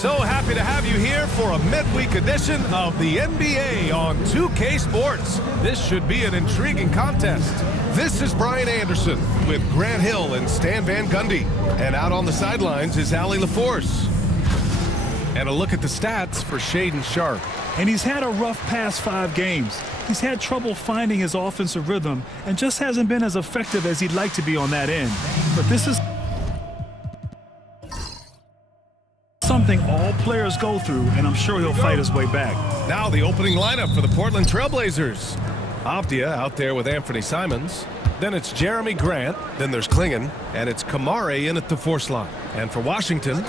So happy to have you here for a midweek edition of the NBA on 2K Sports. This should be an intriguing contest. This is Brian Anderson with Grant Hill and Stan Van Gundy. And out on the sidelines is Allie LaForce. And a look at the stats for Shaedon Sharpe. And he's had a rough past 5 games. He's had trouble finding his offensive rhythm and just hasn't been as effective as he'd like to be on that end. But this is something all players go through, and I'm sure he'll fight his way back. Now the opening lineup for the Portland Trailblazers. Avdia out there with Anthony Simons. Then it's Jeremy Grant. Then there's Klingon. And it's Kamare in at the 4 slot. And for Washington,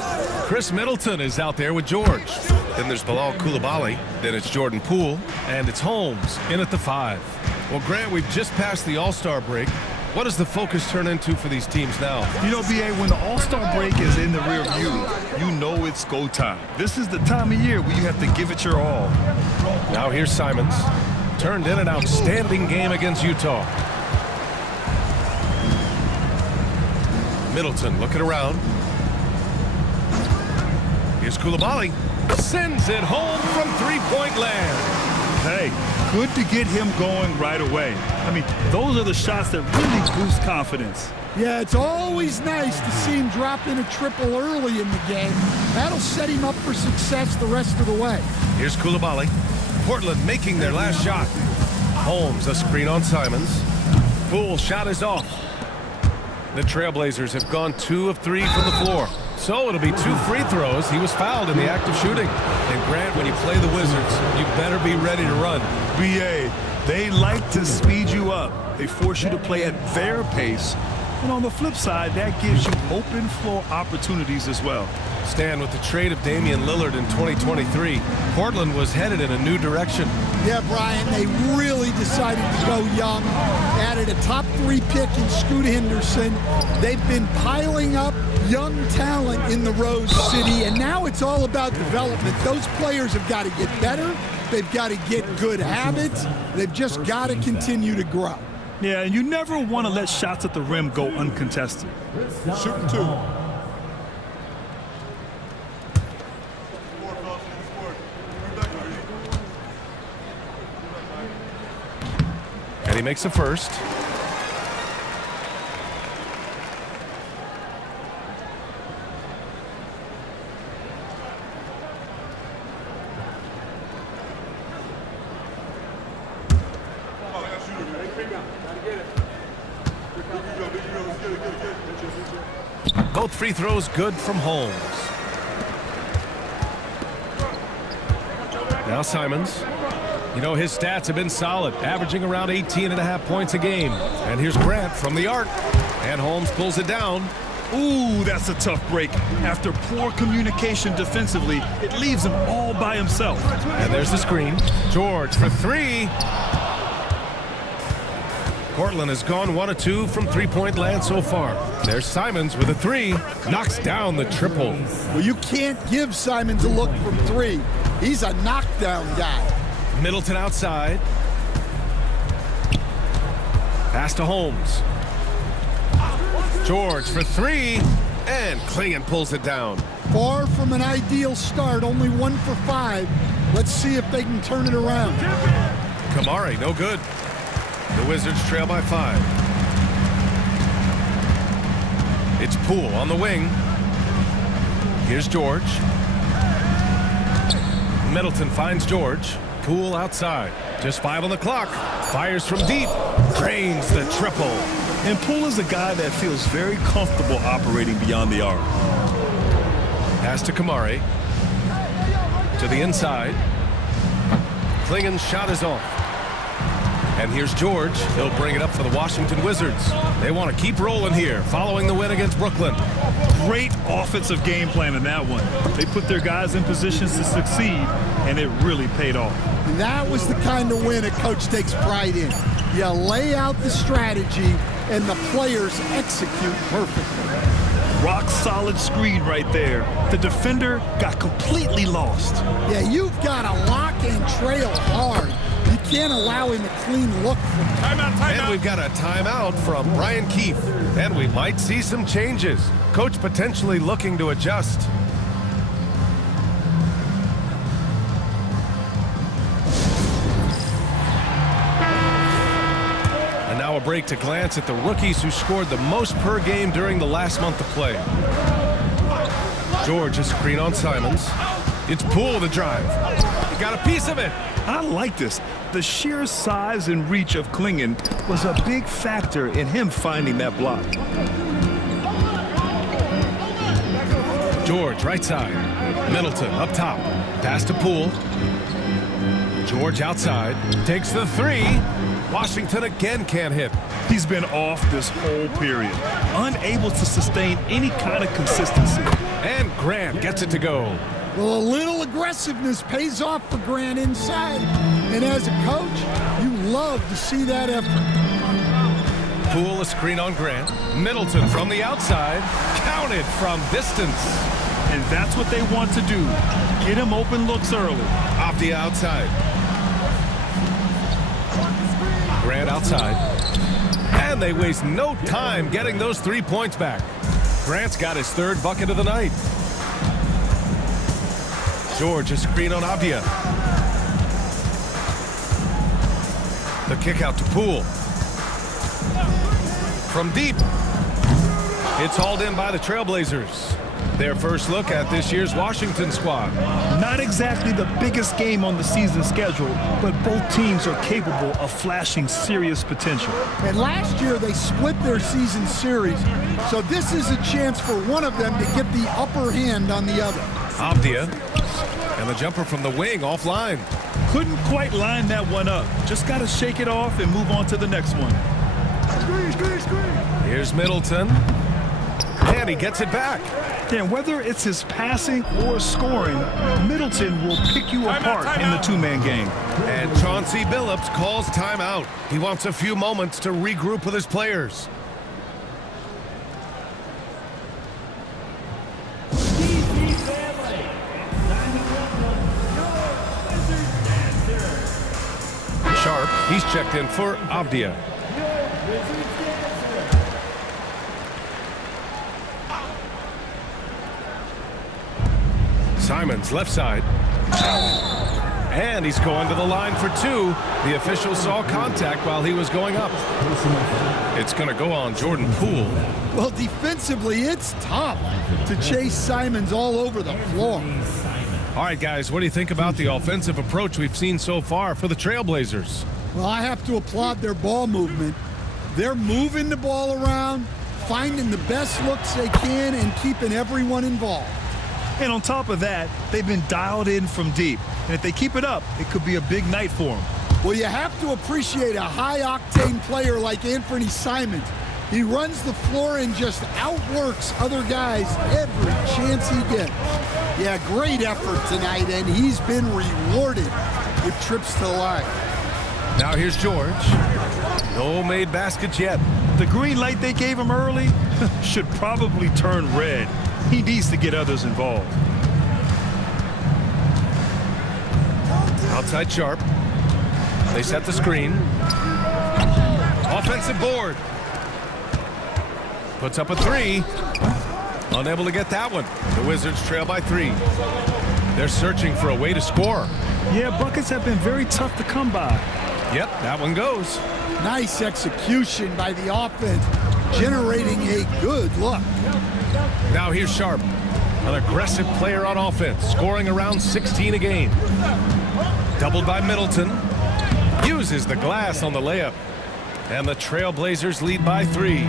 Chris Middleton is out there with George. Then there's Bilal Coulibaly. Then it's Jordan Poole. And it's Holmes in at the 5. Well, Grant, we've just passed the All-Star break. What does the focus turn into for these teams now? You know, B.A., when the All-Star break is in the rear view, you know it's go time. This is the time of year where you have to give it your all. Now here's Simons. Turned in an outstanding game against Utah. Middleton looking around. Here's Coulibaly. Sends it home from three-point land. Hey, good to get him going right away. I mean, those are the shots that really boost confidence. Yeah, it's always nice to see him drop in a triple early in the game. That'll set him up for success the rest of the way. Here's Coulibaly. Portland making their last shot. Holmes, a screen on Simons. Poole shot is off. The Trailblazers have gone 2 of 3 from the floor. So it'll be 2 free throws. He was fouled in the act of shooting. And Grant, when you play the Wizards, you better be ready to run. B.A., they like to speed you up. They force you to play at their pace. And on the flip side, that gives you open floor opportunities as well. Stan, with the trade of Damian Lillard in 2023, Portland was headed in a new direction. Yeah, Brian, they really decided to go young. Added a top 3 pick in Scoot Henderson. They've been piling up young talent in the Rose City, and now it's all about development. Those players have got to get better. They've got to get good habits. They've just got to continue to grow. Yeah, and you never want to let shots at the rim go uncontested. Shooting 2. And he makes the first. Both free throws good from Holmes. Now Simons. You know, his stats have been solid, averaging around 18.5 points a game. And here's Grant from the arc. And Holmes pulls it down. Ooh, that's a tough break. After poor communication defensively, it leaves him all by himself. And there's the screen. George for 3. Portland has gone 1 of 2 from three-point land so far. There's Simons with a 3. Knocks down the triple. Well, you can't give Simons a look from 3. He's a knockdown guy. Middleton outside. Pass to Holmes. George for 3. And Klingon pulls it down. Far from an ideal start, only 1 for 5. Let's see if they can turn it around. Kamare, no good. The Wizards trail by 5. It's Poole on the wing. Here's George. Middleton finds George. Poole outside. Just 5 on the clock. Fires from deep. Drains the triple. And Poole is a guy that feels very comfortable operating beyond the arc. Pass to Kamare. To the inside. Klingon's shot is off. And here's George. He'll bring it up for the Washington Wizards. They want to keep rolling here, following the win against Brooklyn. Great offensive game plan in that one. They put their guys in positions to succeed, and it really paid off. And that was the kind of win a coach takes pride in. You lay out the strategy, and the players execute perfectly. Rock solid screen right there. The defender got completely lost. Yeah, you've got to lock and trail hard. You can't allow him a clean look. Timeout. And we've got a timeout from Brian Keefe. And we might see some changes. Coach potentially looking to adjust. break to glance at the rookies who scored the most per game during the last month of play. George, a screen on Simons. It's Poole to drive. He got a piece of it. I like this. The sheer size and reach of Klingon was a big factor in him finding that block. George, right side. Middleton, up top. Pass to Poole. George outside. Takes the three. Washington again can't hit. He's been off this whole period, unable to sustain any kind of consistency. And Grant gets it to go. Well, a little aggressiveness pays off for Grant inside. And as a coach, you love to see that effort. Poole, a screen on Grant. Middleton from the outside. Counted from distance. And that's what they want to do. Get him open looks early. Off the outside. Grant outside. And they waste no time getting those 3 points back. Grant's got his third bucket of the night. George, a screen on Abdia. The kick out to Poole. From deep. It's hauled in by the Trailblazers. Their first look at this year's Washington squad. Not exactly the biggest game on the season schedule, but both teams are capable of flashing serious potential. And last year they split their season series, so this is a chance for one of them to get the upper hand on the other. Abdia. And the jumper from the wing offline. Couldn't quite line that one up. Just got to shake it off and move on to the next one. Here's Middleton. And he gets it back. And whether it's his passing or scoring, Middleton will pick you apart in the two-man game. And Chauncey Billups calls timeout. He wants a few moments to regroup with his players. Sharp, he's checked in for Abdia. Simons, left side. And he's going to the line for two. The official saw contact while he was going up. It's going to go on Jordan Poole. Well, defensively, it's tough to chase Simons all over the floor. All right, guys, what do you think about the offensive approach we've seen so far for the Trailblazers? Well, I have to applaud their ball movement. They're moving the ball around, finding the best looks they can, and keeping everyone involved. And on top of that, they've been dialed in from deep. And if they keep it up, it could be a big night for them. Well, you have to appreciate a high-octane player like Anthony Simons. He runs the floor and just outworks other guys every chance he gets. Yeah, great effort tonight, and he's been rewarded with trips to the line. Now here's George. No made baskets yet. The green light they gave him early should probably turn red. He needs to get others involved. Outside Sharp. They set the screen. Offensive board. Puts up a three. Unable to get that one. The Wizards trail by 3. They're searching for a way to score. Yeah, buckets have been very tough to come by. Yep, that one goes. Nice execution by the offense, generating a good look. Now here's Sharp, an aggressive player on offense, scoring around 16 a game. Doubled by Middleton. Uses the glass on the layup. And the Trailblazers lead by 3.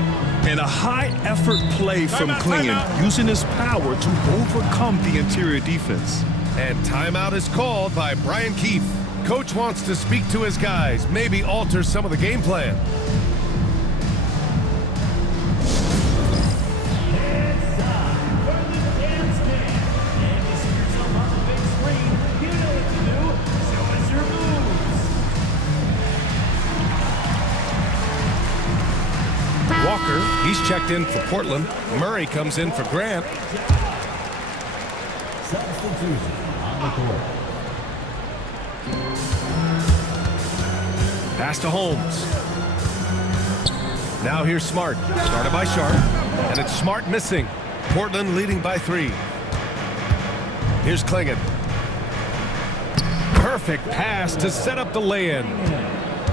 And a high-effort play from Klingon, using his power to overcome the interior defense. And timeout is called by Brian Keefe. Coach wants to speak to his guys, maybe alter some of the game plan. Walker, he's checked in for Portland. Murray comes in for Grant. Substitution on the court. Pass to Holmes. Now here's Smart. Started by Sharp. And it's Smart missing. Portland leading by 3. Here's Klingon. Perfect pass to set up the lay-in.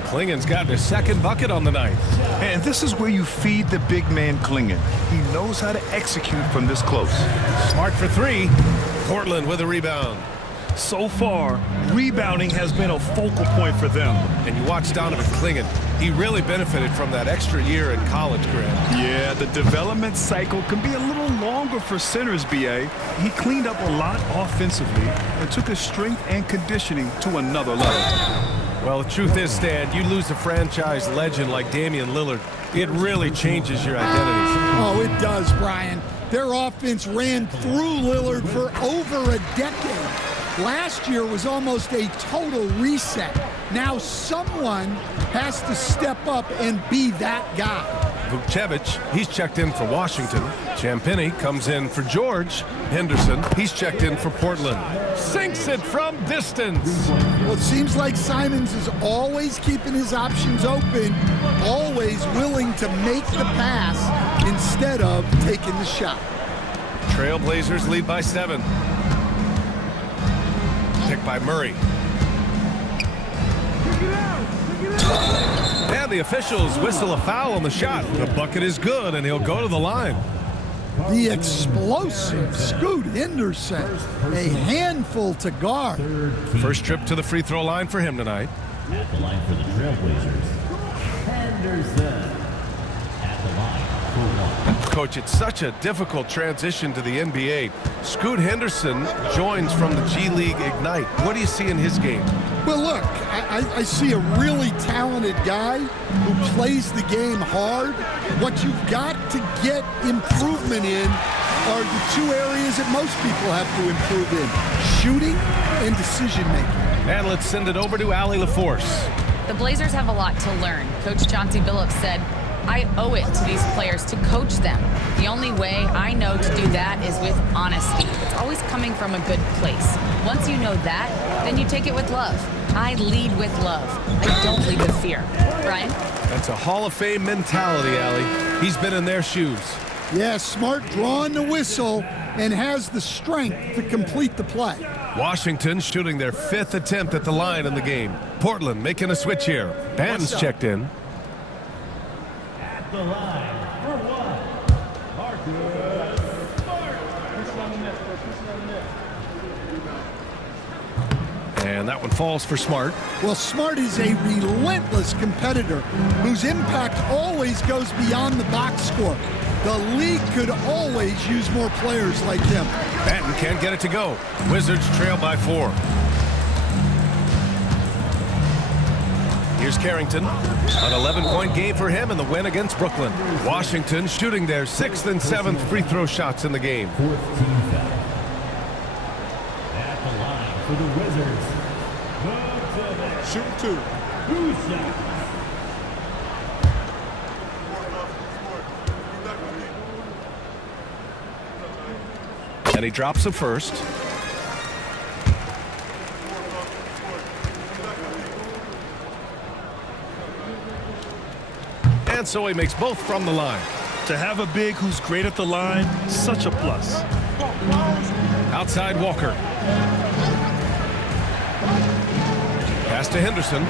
Klingen's gotten his second bucket on the night. And this is where you feed the big man Klingen. He knows how to execute from this close. Smart for three. Portland with a rebound. So far, rebounding has been a focal point for them. And you watch Donovan Klingen. He really benefited from that extra year in college, Grant. Yeah, the development cycle can be a little longer for centers, B.A. He cleaned up a lot offensively and took his strength and conditioning to another level. Well, the truth is, Stan, you lose a franchise legend like Damian Lillard, it really changes your identity. Oh, it does, Brian. Their offense ran through Lillard for over a decade. Last year was almost a total reset. Now someone has to step up and be that guy. Vukcevic, he's checked in for Washington. Champagny comes in for George. Henderson, he's checked in for Portland. Sinks it from distance. Well, it seems like Simons is always keeping his options open, always willing to make the pass instead of taking the shot. Trailblazers lead by 7. Pick by Murray. And the officials whistle a foul on the shot. The bucket is good, and he'll go to the line. The explosive Scoot Henderson, a handful to guard. First trip to the free throw line for him tonight. At the line for the Trailblazers, Henderson. At the line for 1. Coach, it's such a difficult transition to the NBA. Scoot Henderson joins from the G League Ignite. What do you see in his game? Well, look, I see a really talented guy who plays the game hard. What you've got to get improvement in are the two areas that most people have to improve in: shooting and decision-making. And let's send it over to Allie LaForce. The Blazers have a lot to learn. Coach Chauncey Billups said, I owe it to these players to coach them. The only way I know to do that is with honesty. It's always coming from a good place. Once you know that, then you take it with love. I lead with love. I don't lead with fear. Brian? That's a Hall of Fame mentality, Allie. He's been in their shoes. Yeah, Smart drawing the whistle and has the strength to complete the play. Washington shooting their 5th attempt at the line in the game. Portland making a switch here. Banton's checked in. The line for 1. And that one falls for Smart. Well, Smart is a relentless competitor whose impact always goes beyond the box score. The league could always use more players like him. Banton can't get it to go. Wizards trail by 4. Here's Carrington. An 11-point game for him in the win against Brooklyn. Washington shooting their 6th and 7th free throw shots in the game. 4th team foul. At the line for the Wizards, Shoot 2. 2 shots. And he drops a first. And so he makes both from the line. To have a big who's great at the line, such a plus. Outside Walker. Pass to Henderson.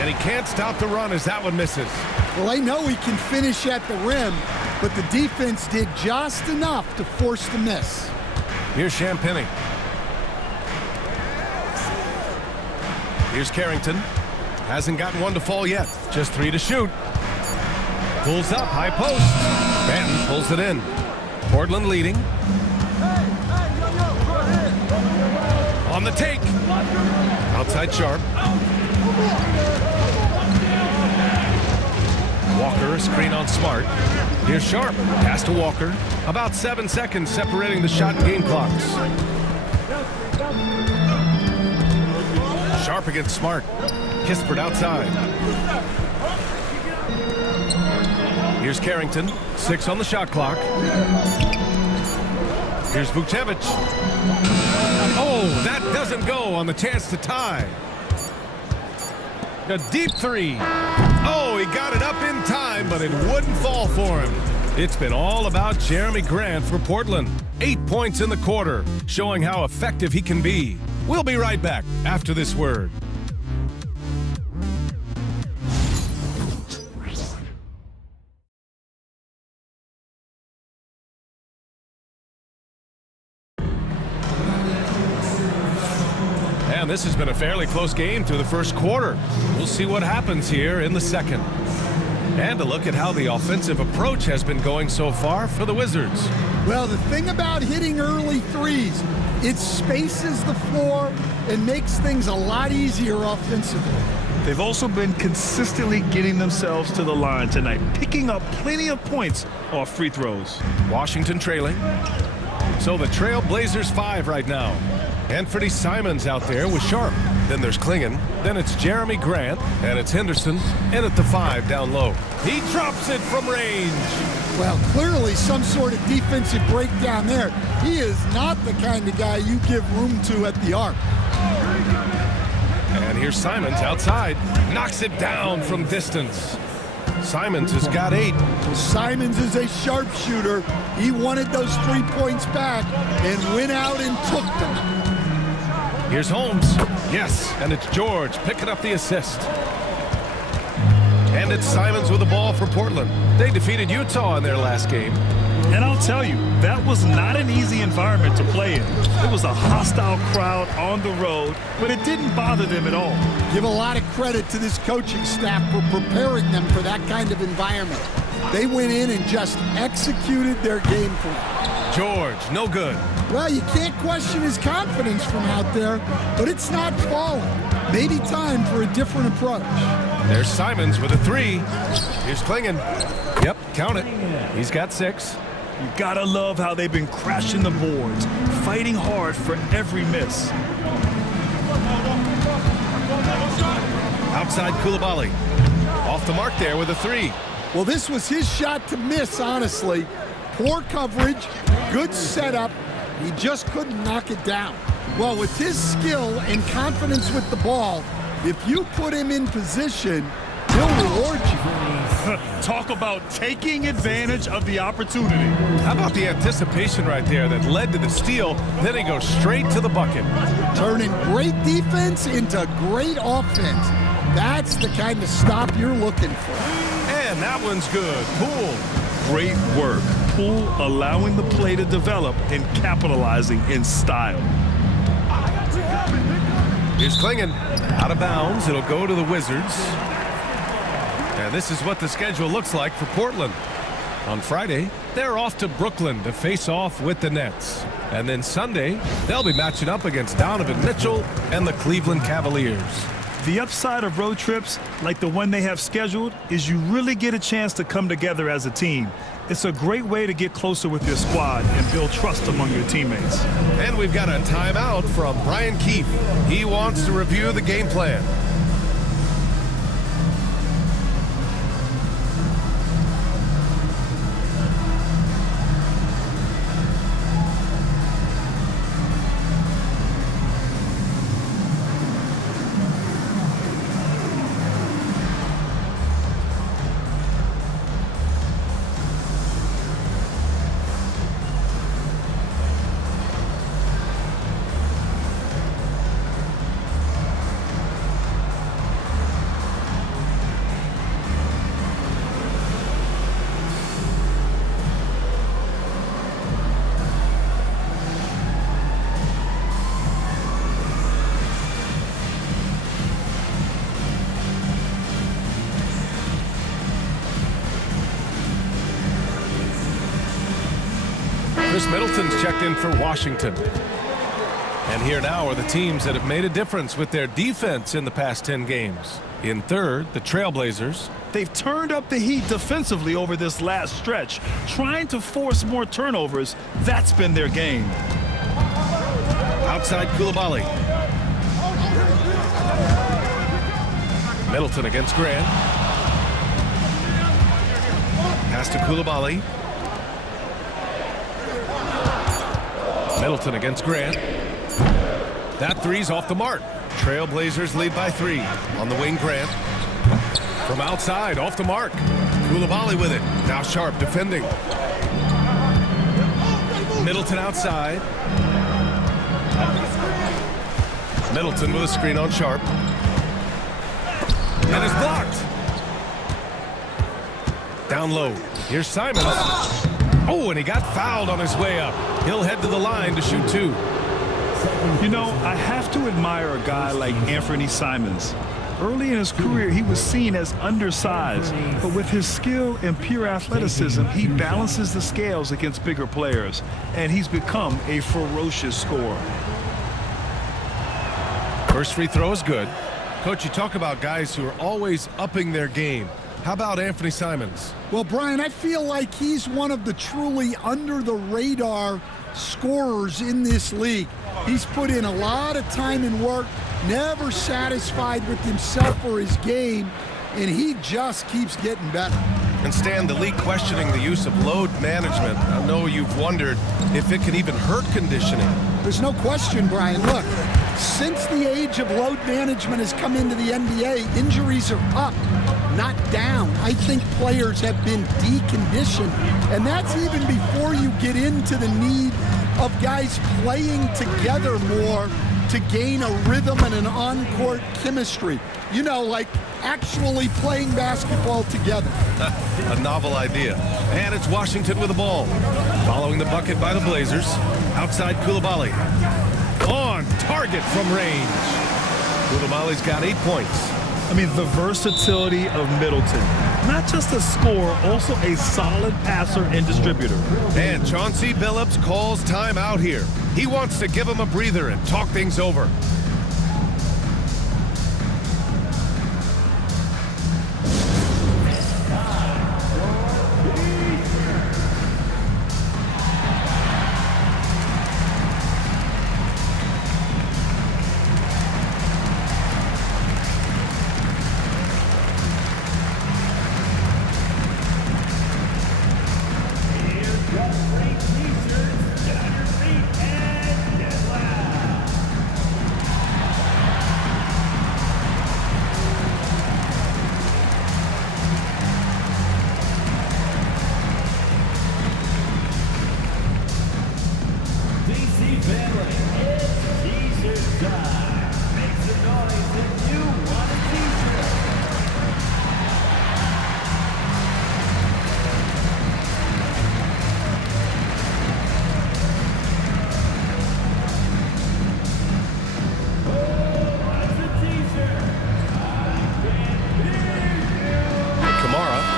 And he can't stop the run as that one misses. Well, I know he can finish at the rim, but the defense did just enough to force the miss. Here's Champagny. Here's Carrington. Hasn't gotten one to fall yet. Just 3 to shoot. Pulls up, high post. Banton pulls it in. Portland leading. On the take. Outside Sharp. Walker, a screen on Smart. Here's Sharp. Pass to Walker. About 7 seconds separating the shot and game clocks. Sharp against Smart. Kispert outside. Here's Carrington. 6 on the shot clock. Here's Vukcevic. Oh, that doesn't go on the chance to tie. A deep 3. Oh, he got it up in time, but it wouldn't fall for him. It's been all about Jeremy Grant for Portland. 8 points in the quarter, showing how effective he can be. We'll be right back after this word. And this has been a fairly close game through the first quarter. We'll see what happens here in the second. And a look at how the offensive approach has been going so far for the Wizards. Well, the thing about hitting early threes, it spaces the floor and makes things a lot easier offensively. They've also been consistently getting themselves to the line tonight, picking up plenty of points off free throws. Washington trailing. So the Trail Blazers 5 right now. Anthony Simons out there with Sharp. Then there's Klingon. Then it's Jeremy Grant. And it's Henderson. And at the 5 down low. He drops it from range. Well, clearly some sort of defensive breakdown there. He is not the kind of guy you give room to at the arc. And here's Simons outside. Knocks it down from distance. Simons has got 8. Simons is a sharpshooter. He wanted those 3 points back and went out and took them. Here's Holmes. Yes, and it's George picking up the assist. And it's Simons with the ball for Portland. They defeated Utah in their last game. And I'll tell you, that was not an easy environment to play in. It was a hostile crowd on the road, but it didn't bother them at all. Give a lot of credit to this coaching staff for preparing them for that kind of environment. They went in and just executed their game plan. George, no good. Well, you can't question his confidence from out there, but it's not falling. Maybe time for a different approach. There's Simons with a 3. Here's Klingon. Yep, count it. He's got 6. You gotta love how they've been crashing the boards, fighting hard for every miss. Outside Koulibaly. Off the mark there with a 3. Well, this was his shot to miss, honestly. Poor coverage, good setup. He just couldn't knock it down. Well, with his skill and confidence with the ball, if you put him in position, he'll reward you. Talk about taking advantage of the opportunity. How about the anticipation right there that led to the steal? Then he goes straight to the bucket. Turning great defense into great offense. That's the kind of stop you're looking for. And that one's good. Poole. Great work. Poole allowing the play to develop and capitalizing in style. Here's Klingon. Out of bounds. It'll go to the Wizards. And this is what the schedule looks like for Portland. On Friday, they're off to Brooklyn to face off with the Nets. And then Sunday, they'll be matching up against Donovan Mitchell and the Cleveland Cavaliers. The upside of road trips, like the one they have scheduled, is you really get a chance to come together as a team. It's a great way to get closer with your squad and build trust among your teammates. And we've got a timeout from Brian Keefe. He wants to review the game plan. Chris Middleton's checked in for Washington. And here now are the teams that have made a difference with their defense in the past 10 games. In third, the Trailblazers. They've turned up the heat defensively over this last stretch, trying to force more turnovers. That's been their game. Outside Koulibaly. Middleton against Grant. Pass to Koulibaly. Middleton against Grant. That three's off the mark. Trailblazers lead by 3. On the wing, Grant. From outside, off the mark. Koulibaly with it. Now Sharp defending. Middleton outside. Middleton with a screen on Sharp. And it's blocked. Down low. Here's Simons. Oh, and he got fouled on his way up. He'll head to the line to shoot 2. You know, I have to admire a guy like Anthony Simons. Early in his career, he was seen as undersized, but with his skill and pure athleticism, he balances the scales against bigger players, and he's become a ferocious scorer. First free throw is good. Coach, you talk about guys who are always upping their game. How about Anthony Simons? Well, Brian, I feel like he's one of the truly under-the-radar scorers in this league. He's put in a lot of time and work, never satisfied with himself or his game, and he just keeps getting better. And Stan, the league questioning the use of load management. I know you've wondered if it can even hurt conditioning. There's no question, Brian. Look, since the age of load management has come into the NBA, injuries are up, not down. I think players have been deconditioned, and that's even before you get into the need of guys playing together more to gain a rhythm and an on-court chemistry. You know, like actually playing basketball together. A novel idea. And it's Washington with the ball. Following the bucket by the Blazers. Outside Coulibaly. On target from range. Coulibaly's got 8 points. I mean, the versatility of Middleton. Not just a scorer, also a solid passer and distributor. And Chauncey Billups calls time out here. He wants to give him a breather and talk things over.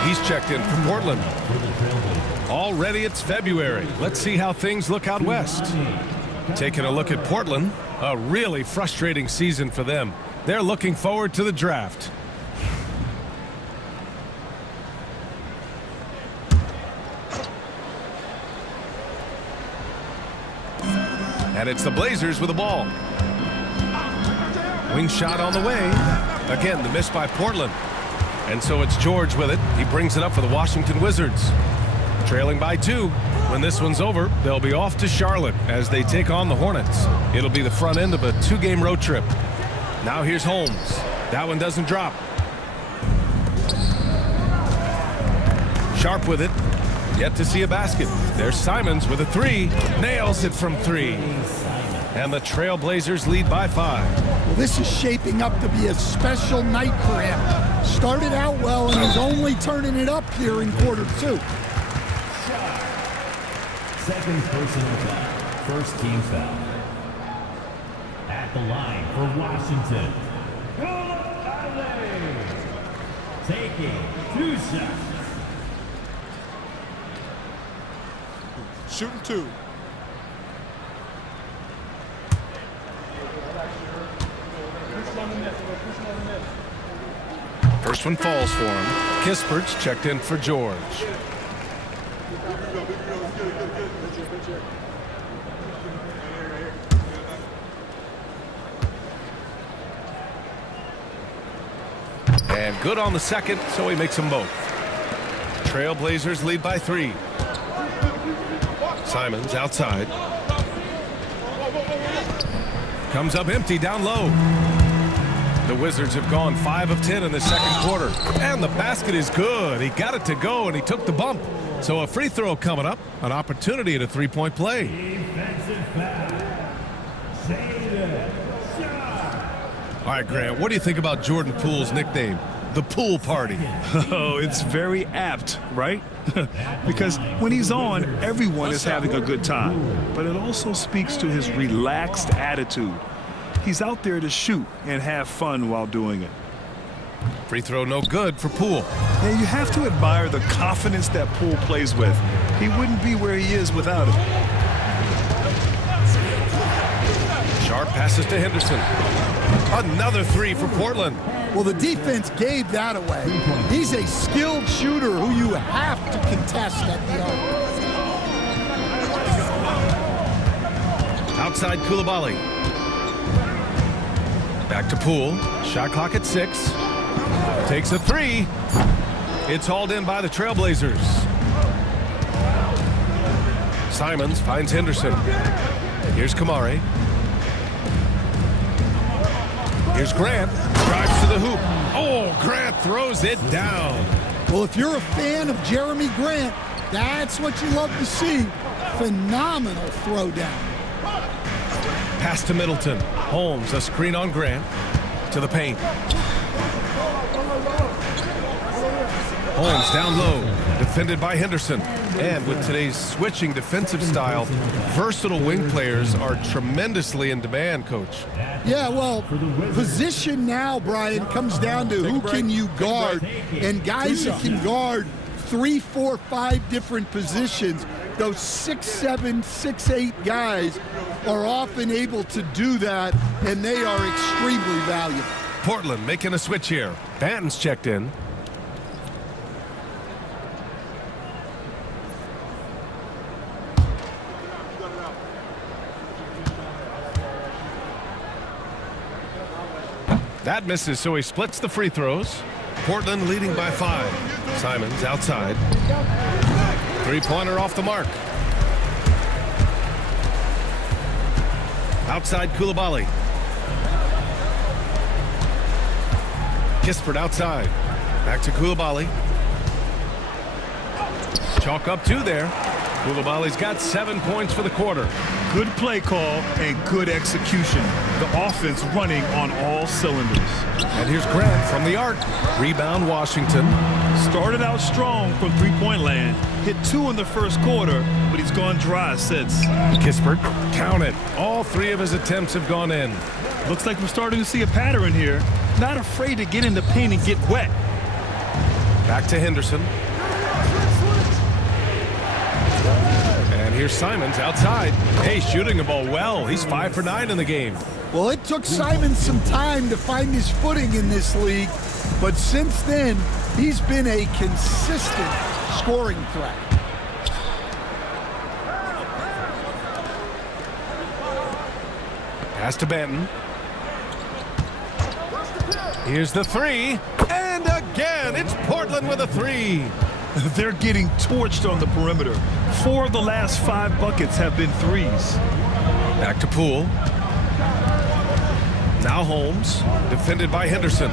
He's checked in from Portland. Already it's February. Let's see how things look out west. Taking a look at Portland, a really frustrating season for them. They're looking forward to the draft. And it's the Blazers with the ball. Wing shot on the way. Again, the miss by Portland. And so it's George with it. He brings it up for the Washington Wizards. Trailing by 2. When this one's over, they'll be off to Charlotte as they take on the Hornets. It'll be the front end of a 2-game road trip. Now here's Holmes. That one doesn't drop. Sharp with it. Yet to see a basket. There's Simons with a 3. Nails it from 3. And the Trailblazers lead by 5. Well, this is shaping up to be a special night for him. Started out well and is only turning it up here in quarter 2. Second personal foul. First team foul. At the line for Washington. Taking 2 shots. Shooting 2. First one falls for him. Kispert's checked in for George. And good on the second, so he makes them both. Trailblazers lead by 3. Simons outside. Comes up empty down low. The Wizards have gone 5 of 10 in the second quarter. And the basket is good. He got it to go, and he took the bump. So a free throw coming up. An opportunity at a 3-point play. Defensive foul. Shot. All right, Grant, what do you think about Jordan Poole's nickname, the Pool Party? Oh, it's very apt, right? Because when he's on, everyone is having a good time. But it also speaks to his relaxed attitude. He's out there to shoot and have fun while doing it. Free throw no good for Poole. Yeah, you have to admire the confidence that Poole plays with. He wouldn't be where he is without it. Sharp passes to Henderson. Another three for Portland. Well, the defense gave that away. He's a skilled shooter who you have to contest at the arc. Outside Koulibaly. Back to Poole. Shot clock at 6. Takes a three. It's hauled in by the Trailblazers. Simons finds Henderson. Here's Kamari. Here's Grant. Drives to the hoop. Oh, Grant throws it down. Well, if you're a fan of Jeremy Grant, that's what you love to see. Phenomenal throwdown. Pass to Middleton. Holmes, a screen on Grant. To the paint. Holmes down low. Defended by Henderson. And with today's switching defensive style, versatile wing players are tremendously in demand, Coach. Yeah, well, position now, Brian, comes down to who can you guard. And guys that can guard 3, 4, 5 different positions, those 6'7", 6'8" guys are often able to do that, and they are extremely valuable. Portland making a switch here. Banton's checked in. That misses, so he splits the free throws. Portland leading by 5. Simons outside. Three-pointer off the mark. Outside Koulibaly. Kispert outside. Back to Koulibaly. Chalk up 2 there. Koulibaly's got 7 points for the quarter. Good play call and good execution. The offense running on all cylinders. And here's Grant from the arc. Rebound Washington. Started out strong from three-point land. Hit 2 in the first quarter, but he's gone dry since. Kispert, count it. All 3 of his attempts have gone in. Looks like we're starting to see a pattern here. Not afraid to get in the paint and get wet. Back to Henderson. And here's Simons outside. Hey, shooting the ball well. He's 5 for 9 in the game. Well, it took Simons some time to find his footing in this league, but since then, he's been a consistent scoring threat. Pass to Banton. Here's the 3. And again, it's Portland with a 3. They're getting torched on the perimeter. 4 of the last 5 buckets have been threes. Back to Poole. Now Holmes, defended by Henderson.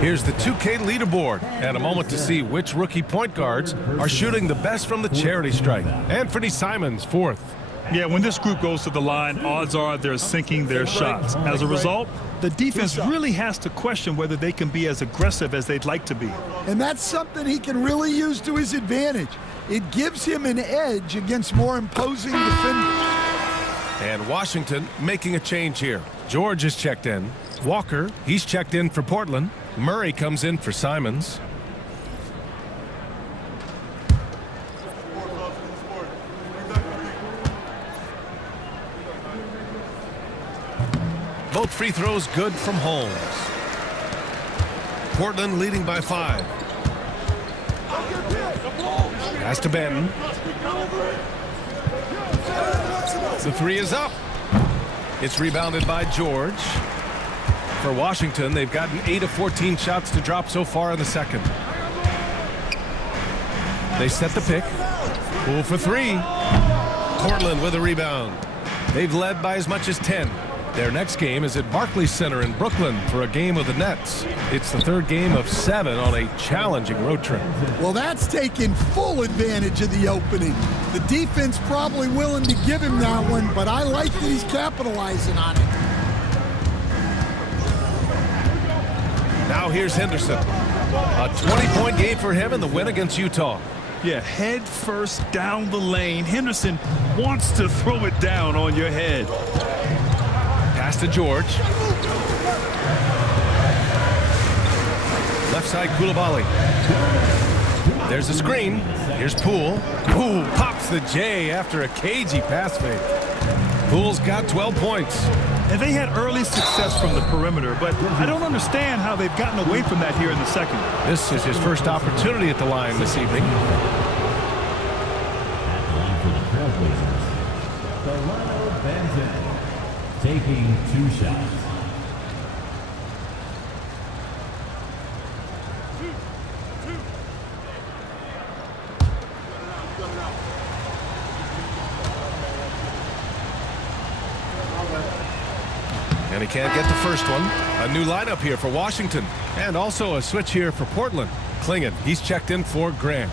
Here's the 2K leaderboard, and a moment to see which rookie point guards are shooting the best from the charity stripe. Anthony Simons, 4th. Yeah, when this group goes to the line, odds are they're sinking their shots. As a result, the defense really has to question whether they can be as aggressive as they'd like to be. And that's something he can really use to his advantage. It gives him an edge against more imposing defenders. And Washington making a change here. George is checked in. Walker, he's checked in for Portland. Murray comes in for Simons. Both free throws good from Holmes. Portland leading by 5. Pass to Banton. The 3 is up. It's rebounded by George. For Washington, they've gotten 8 of 14 shots to drop so far in the second. They set the pick. Poole for 3. Portland with a rebound. They've led by as much as 10. Their next game is at Barclays Center in Brooklyn for a game of the Nets. It's the 3rd game of 7 on a challenging road trip. Well, that's taken full advantage of the opening. The defense probably willing to give him that one, but I like that he's capitalizing on it. Now here's Henderson. A 20-point game for him in the win against Utah. Yeah, head first down the lane. Henderson wants to throw it down on your head. Pass to George. Left side, Koulibaly. There's the screen. Here's Poole. Poole pops the J after a cagey pass fake. Poole's got 12 points. And they had early success from the perimeter, but I don't understand how they've gotten away from that here in the second. This is his first opportunity at the line this evening. At the line for the Trailblazers, Delano Banton, taking 2 shots. And he can't get the first one. A new lineup here for Washington. And also a switch here for Portland. Klingon, he's checked in for Grant.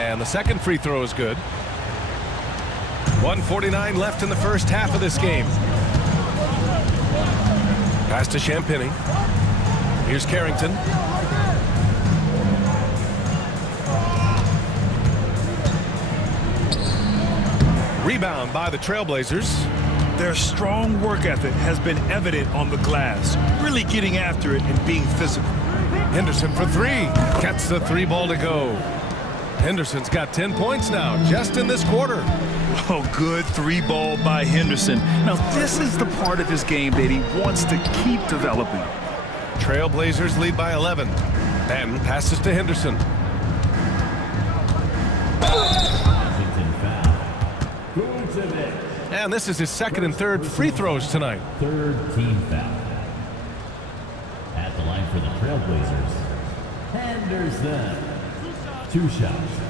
And the second free throw is good. 1:49 left in the first half of this game. Pass to Champagny. Here's Carrington. Rebound by the Trailblazers. Their strong work ethic has been evident on the glass, really getting after it and being physical. Henderson for 3. Gets the 3 ball to go. Henderson's got 10 points now, just in this quarter. Oh, good 3 ball by Henderson. Now, this is the part of his game that he wants to keep developing. Trailblazers lead by 11. And passes to Henderson. Washington foul. Vucevic. And this is his second and third free throws tonight. 3rd team foul. At the line for the Trailblazers, Henderson. 2 shots.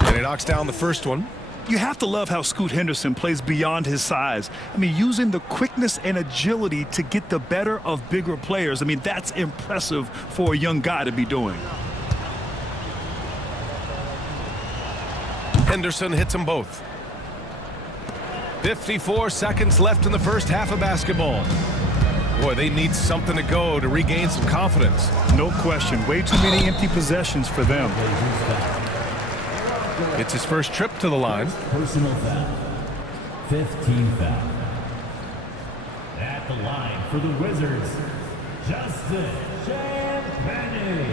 And he knocks down the first one. You have to love how Scoot Henderson plays beyond his size. I mean, using the quickness and agility to get the better of bigger players. I mean, that's impressive for a young guy to be doing. Henderson hits them both. 54 seconds left in the first half of basketball. Boy, they need something to go to regain some confidence. No question. Way too many empty possessions for them. It's his first trip to the line. Personal foul. 5th team foul. At the line for the Wizards, Justin Champagny.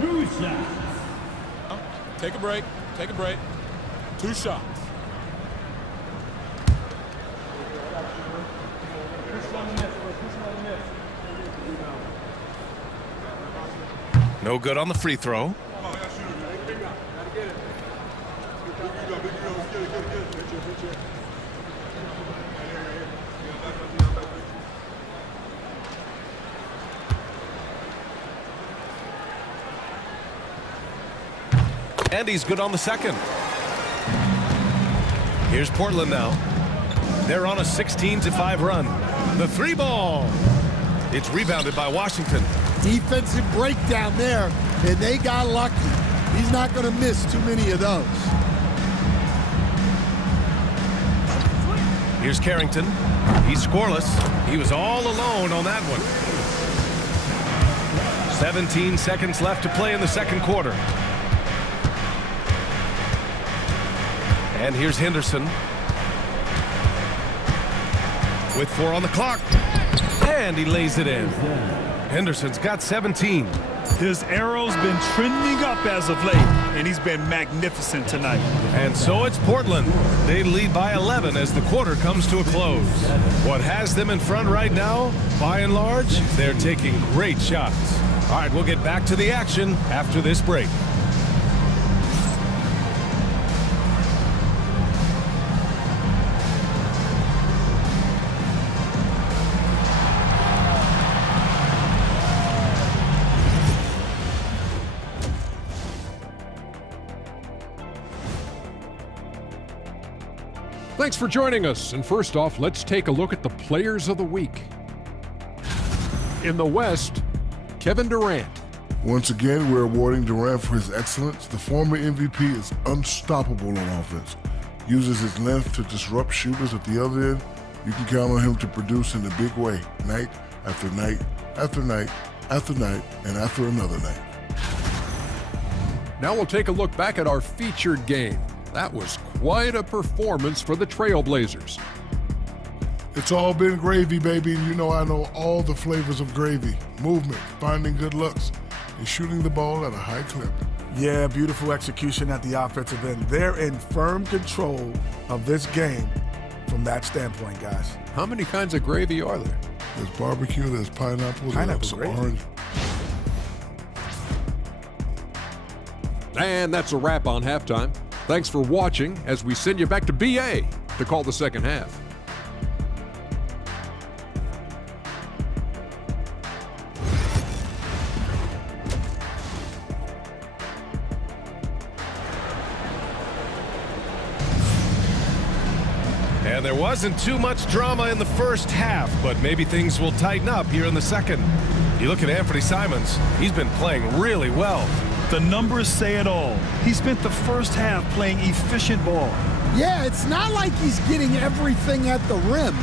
2 shots. Take a break. Take a break. 2 shots. No good on the free throw. And he's good on the second. Here's Portland now. They're on a 16-5 run. The 3 ball. It's rebounded by Washington. Defensive breakdown there, and they got lucky. He's not going to miss too many of those. Here's Carrington. He's scoreless. He was all alone on that one. 17 seconds left to play in the second quarter. And here's Henderson. With 4 on the clock. And he lays it in. Henderson's got 17. His arrow's been trending up as of late, and he's been magnificent tonight. And so it's Portland. They lead by 11 as the quarter comes to a close. What has them in front right now, by and large, they're taking great shots. All right, we'll get back to the action after this break. Thanks for joining us. And first off, let's take a look at the Players of the Week. In the West, Kevin Durant. Once again, we're awarding Durant for his excellence. The former MVP is unstoppable on offense. Uses his length to disrupt shooters at the other end. You can count on him to produce in a big way, night after night after night after night and after another night. Now we'll take a look back at our featured game. That was quite a performance for the Trailblazers. It's all been gravy, baby, and you know I know all the flavors of gravy. Movement, finding good looks, and shooting the ball at a high clip. Yeah, beautiful execution at the offensive end. They're in firm control of this game from that standpoint, guys. How many kinds of gravy are there? There's barbecue, there's pineapple, there's gravy. orange. And that's a wrap on halftime. Thanks for watching as we send you back to BA to call the second half. And there wasn't too much drama in the first half, but maybe things will tighten up here in the second. You look at Anthony Simons, he's been playing really well. The numbers say it all. He spent the first half playing efficient ball. Yeah, it's not like he's getting everything at the rim.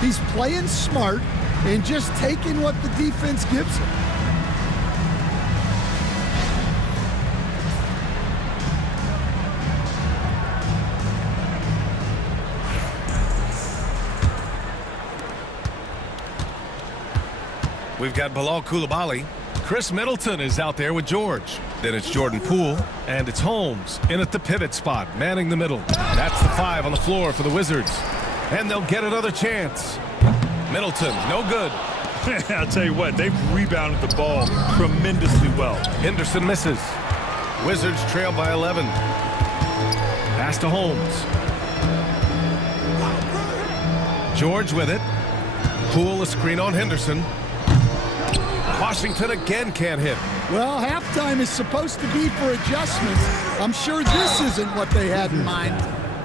He's playing smart and just taking what the defense gives him. We've got Bilal Coulibaly. Chris Middleton is out there with George. Then it's Jordan Poole, and it's Holmes in at the pivot spot, manning the middle. That's the 5 on the floor for the Wizards. And they'll get another chance. Middleton, no good. I'll tell you what, they've rebounded the ball tremendously well. Henderson misses. Wizards trail by 11. Pass to Holmes. George with it. Poole a screen on Henderson. Washington again can't hit. Well, halftime is supposed to be for adjustments. I'm sure this isn't what they had in mind.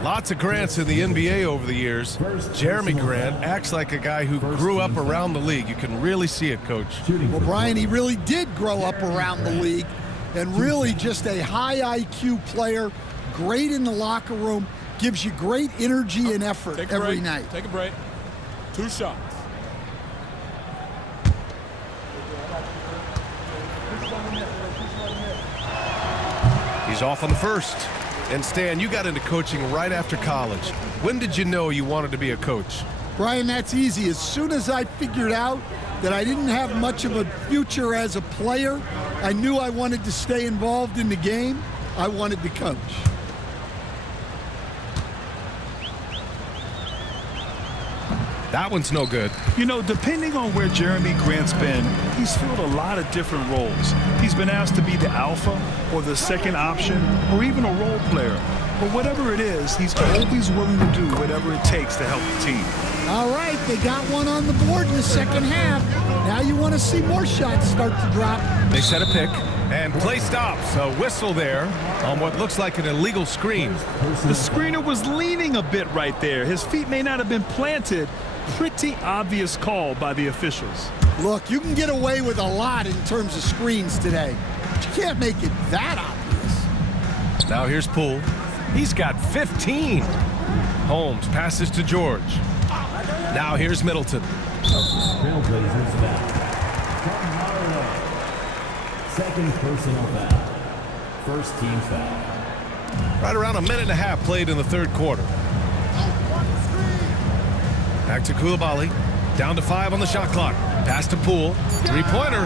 Lots of Grants in the NBA over the years. Jeremy Grant acts like a guy who grew up around the league. You can really see it, Coach. Well, Brian, he really did grow up around the league and really just a high IQ player, great in the locker room, gives you great energy and effort every night. Take a break. 2 shots. He's off on the first. And Stan, you got into coaching right after college. When did you know you wanted to be a coach? Brian, that's easy. As soon as I figured out that I didn't have much of a future as a player, I knew I wanted to stay involved in the game. I wanted to coach. That one's no good. You know, depending on where Jeremy Grant's been, he's filled a lot of different roles. He's been asked to be the alpha or the second option or even a role player. But whatever it is, he's always willing to do whatever it takes to help the team. All right, they got one on the board in the second half. Now you want to see more shots start to drop. They set a pick, and play stops. A whistle there on what looks like an illegal screen. The screener was leaning a bit right there. His feet may not have been planted. Pretty obvious call by the officials. Look, you can get away with a lot in terms of screens today, but you can't make it that obvious. Now here's Poole. He's got 15. Holmes passes to George. Now here's Middleton. Trailblazers foul. Second personal foul. First team foul. Right around a minute and a half played in the third quarter. Back to Coulibaly. Down to 5 on the shot clock. Pass to Poole. 3-pointer.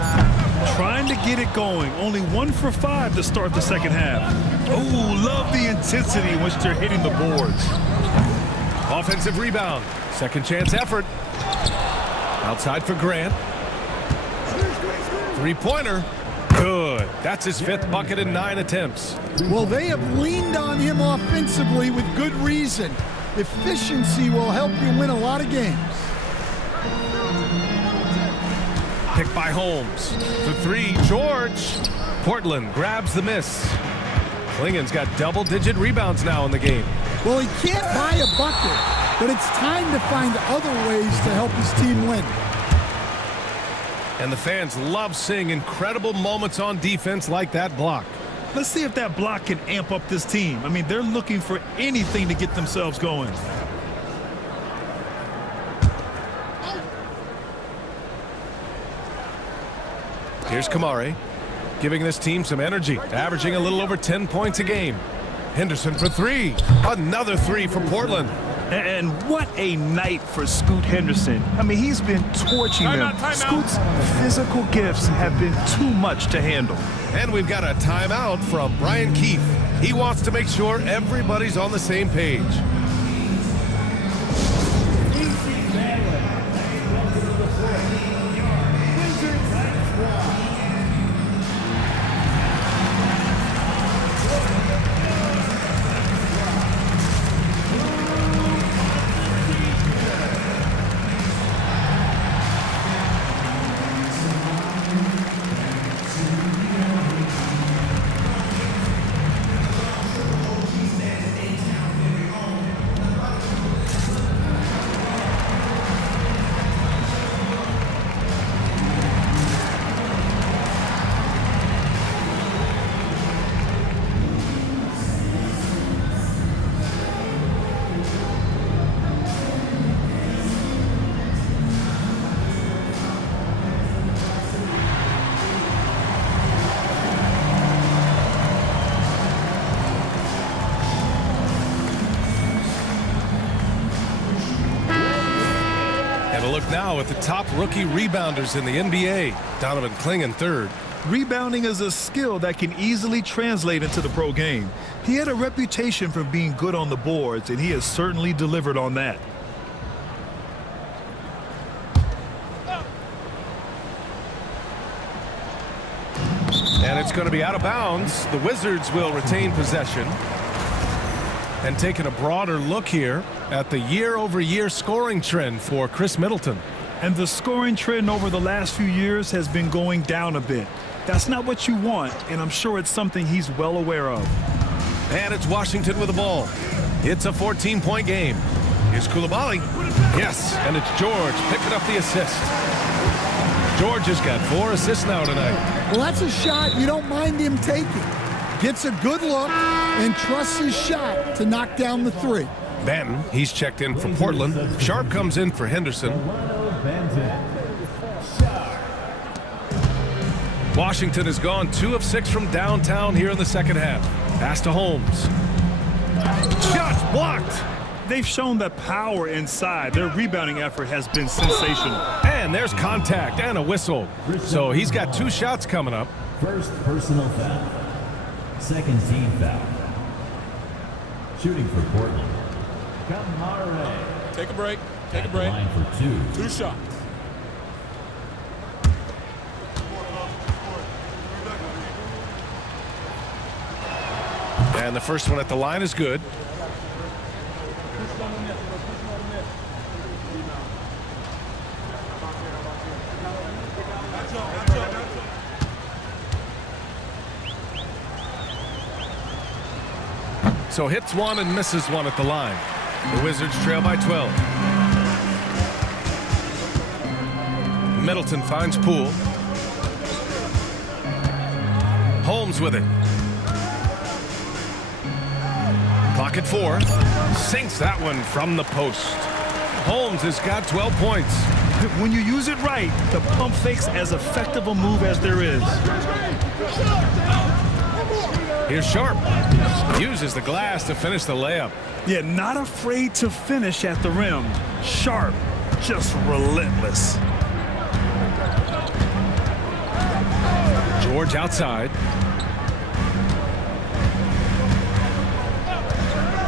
Trying to get it going. Only 1 for 5 to start the second half. Oh, love the intensity in which they're hitting the boards. Offensive rebound. Second chance effort. Outside for Grant. 3-pointer. Good. That's his 5th bucket in 9 attempts. Well, they have leaned on him offensively with good reason. Efficiency will help you win a lot of games. Picked by Holmes. For 3, George. Portland grabs the miss. Klingen's got double-digit rebounds now in the game. Well, he can't buy a bucket, but it's time to find other ways to help his team win. And the fans love seeing incredible moments on defense like that block. Let's see if that block can amp up this team. I mean, they're looking for anything to get themselves going. Here's Kamari, giving this team some energy, averaging a little over 10 points a game. Henderson for three. Another three for Portland. And what a night for Scoot Henderson. I mean, he's been torching them. Scoot's physical gifts have been too much to handle. And we've got a timeout from Brian Keefe. He wants to make sure everybody's on the same page. Look now at the top rookie rebounders in the NBA. Donovan Clingan third. Rebounding is a skill that can easily translate into the pro game. He had a reputation for being good on the boards, and he has certainly delivered on that. And it's going to be out of bounds. The Wizards will retain possession. And taking a broader look here at the year-over-year scoring trend for Chris Middleton. And the scoring trend over the last few years has been going down a bit. That's not what you want, and I'm sure it's something he's well aware of. And it's Washington with the ball. It's a 14-point game. Here's Koulibaly. Yes, and it's George picking up the assist. George has got 4 assists now tonight. Well, that's a shot you don't mind him taking. Gets a good look and trusts his shot to knock down the three. Banton, he's checked in for Portland. Sharp comes in for Henderson. Washington has gone 2 of 6 from downtown here in the second half. Pass to Holmes. Shots blocked. They've shown that power inside. Their rebounding effort has been sensational. And there's contact and a whistle. So he's got 2 shots coming up. First personal foul. Second team foul. Shooting for Portland. Kamari. Take a break. Take a break. Line for 2. 2 shots. And the first one at the line is good. So hits one and misses one at the line. The Wizards trail by 12. Middleton finds Poole. Holmes with it. Clock at 4. Sinks that one from the post. Holmes has got 12 points. When you use it right, the pump fake's as effective a move as there is. Here's Sharp. Uses the glass to finish the layup. Yeah, not afraid to finish at the rim. Sharp, just relentless. George outside.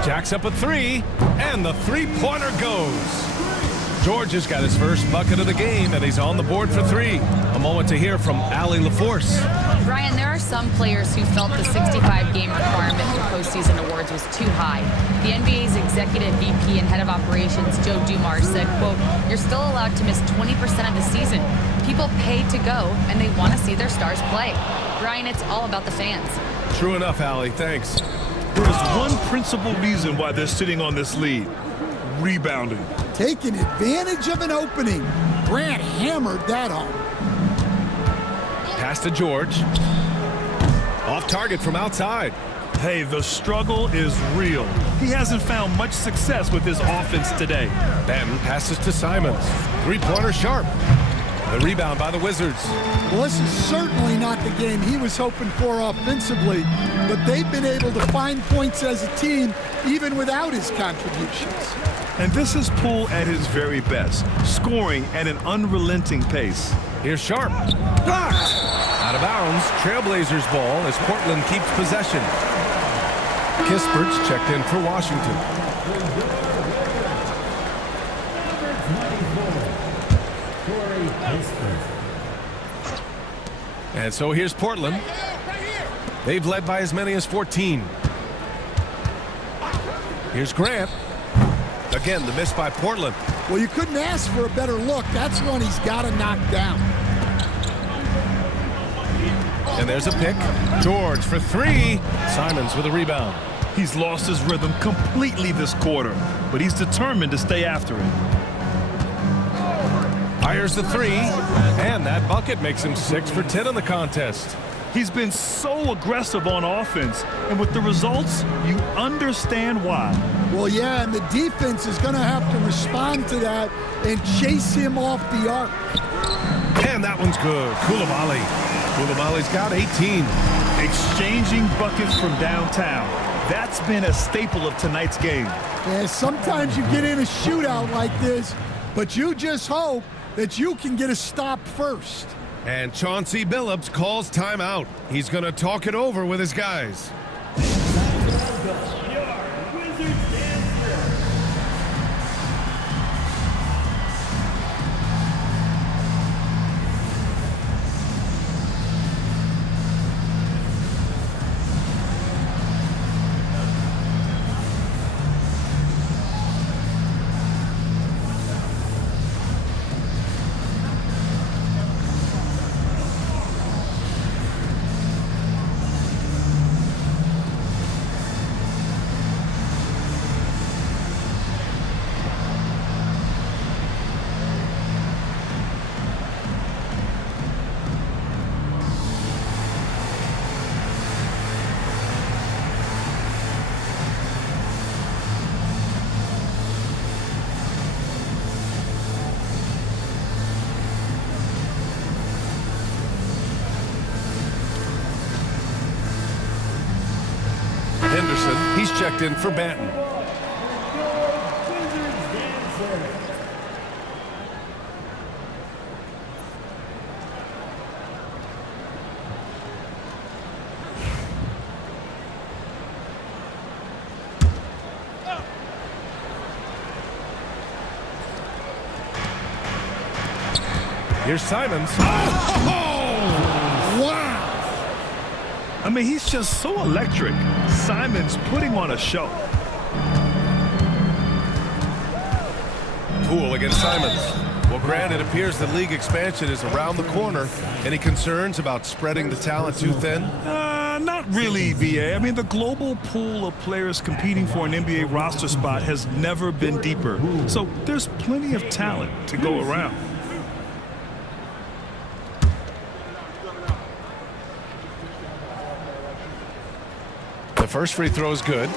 Jacks up a 3, and the three-pointer goes. George has got his first bucket of the game, and he's on the board for 3. A moment to hear from Allie LaForce. Brian, there are some players who felt the 65-game requirement for postseason awards was too high. The NBA's executive VP and head of operations, Joe Dumars, said, quote, "You're still allowed to miss 20% of the season. People pay to go, and they want to see their stars play." Brian, it's all about the fans. True enough, Allie. Thanks. There is one principal reason why they're sitting on this lead. Rebounding. Taking advantage of an opening. Grant hammered that home. Pass to George. Off target from outside. Hey, the struggle is real. He hasn't found much success with his offense today. Then passes to Simons. Three-pointer sharp. The rebound by the Wizards. Well, this is certainly not the game he was hoping for offensively, but they've been able to find points as a team even without his contributions. And this is Poole at his very best, scoring at an unrelenting pace. Here's Sharp. Blocked. Out of bounds. Trailblazers ball as Portland keeps possession. Kispert's checked in for Washington. And so here's Portland. They've led by as many as 14. Here's Grant. Again, the miss by Portland. Well, you couldn't ask for a better look. That's one he's got to knock down. And there's a pick. George for three. Simons with a rebound. He's lost his rhythm completely this quarter, but he's determined to stay after it. Fires the three, and that bucket makes him 6 for 10 in the contest. He's been so aggressive on offense, and with the results, you understand why. Well, yeah, and the defense is going to have to respond to that and chase him off the arc. And that one's good. Koulibaly. Koulibaly's got 18. Exchanging buckets from downtown. That's been a staple of tonight's game. Yeah, sometimes you get in a shootout like this, but you just hope that you can get a stop first. And Chauncey Billups calls timeout. He's going to talk it over with his guys. Henderson, he's checked in for Banton. Here's Simons. Wow! I mean, he's just so electric. Simons putting on a show. Poole against Simons. Well, Grant, it appears the league expansion is around the corner. Any concerns about spreading the talent too thin? Not really, VA. I mean, the global pool of players competing for an NBA roster spot has never been deeper. So there's plenty of talent to go around. The first free throw is good.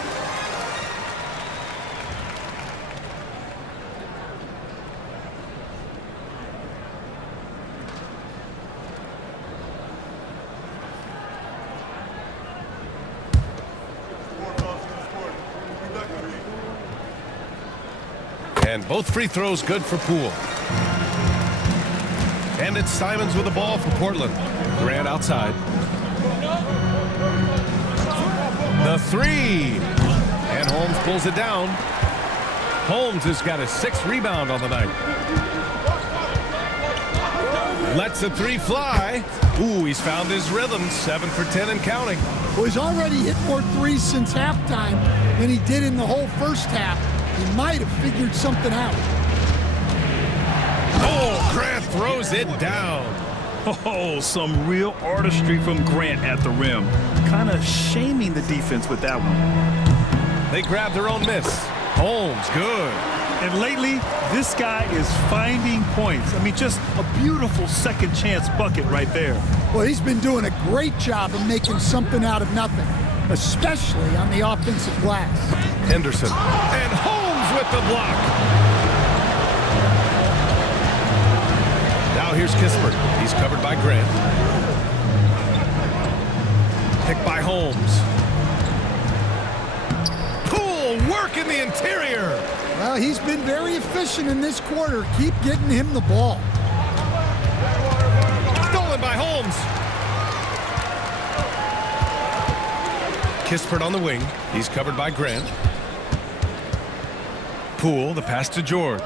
And both free throws good for Poole. And it's Simons with the ball for Portland. Grant outside. The three. And Holmes pulls it down. Holmes has got a 6th rebound on the night. Lets the three fly. Ooh, he's found his rhythm. 7 for 10 and counting. Well, he's already hit more threes since halftime than he did in the whole first half. He might have figured something out. Oh, Grant throws it down. Oh, some real artistry from Grant at the rim. Kind of shaming the defense with that one. They grab their own miss. Holmes, good. And lately, this guy is finding points. I mean, just a beautiful second chance bucket right there. Well, he's been doing a great job of making something out of nothing, especially on the offensive glass. Henderson. And Holmes with the block. Now here's Kispert. He's covered by Grant. Picked by Holmes. Poole work in the interior. Well, he's been very efficient in this quarter. Keep getting him the ball. Stolen by Holmes. Kispert on the wing. He's covered by Grant. Poole, the pass to George.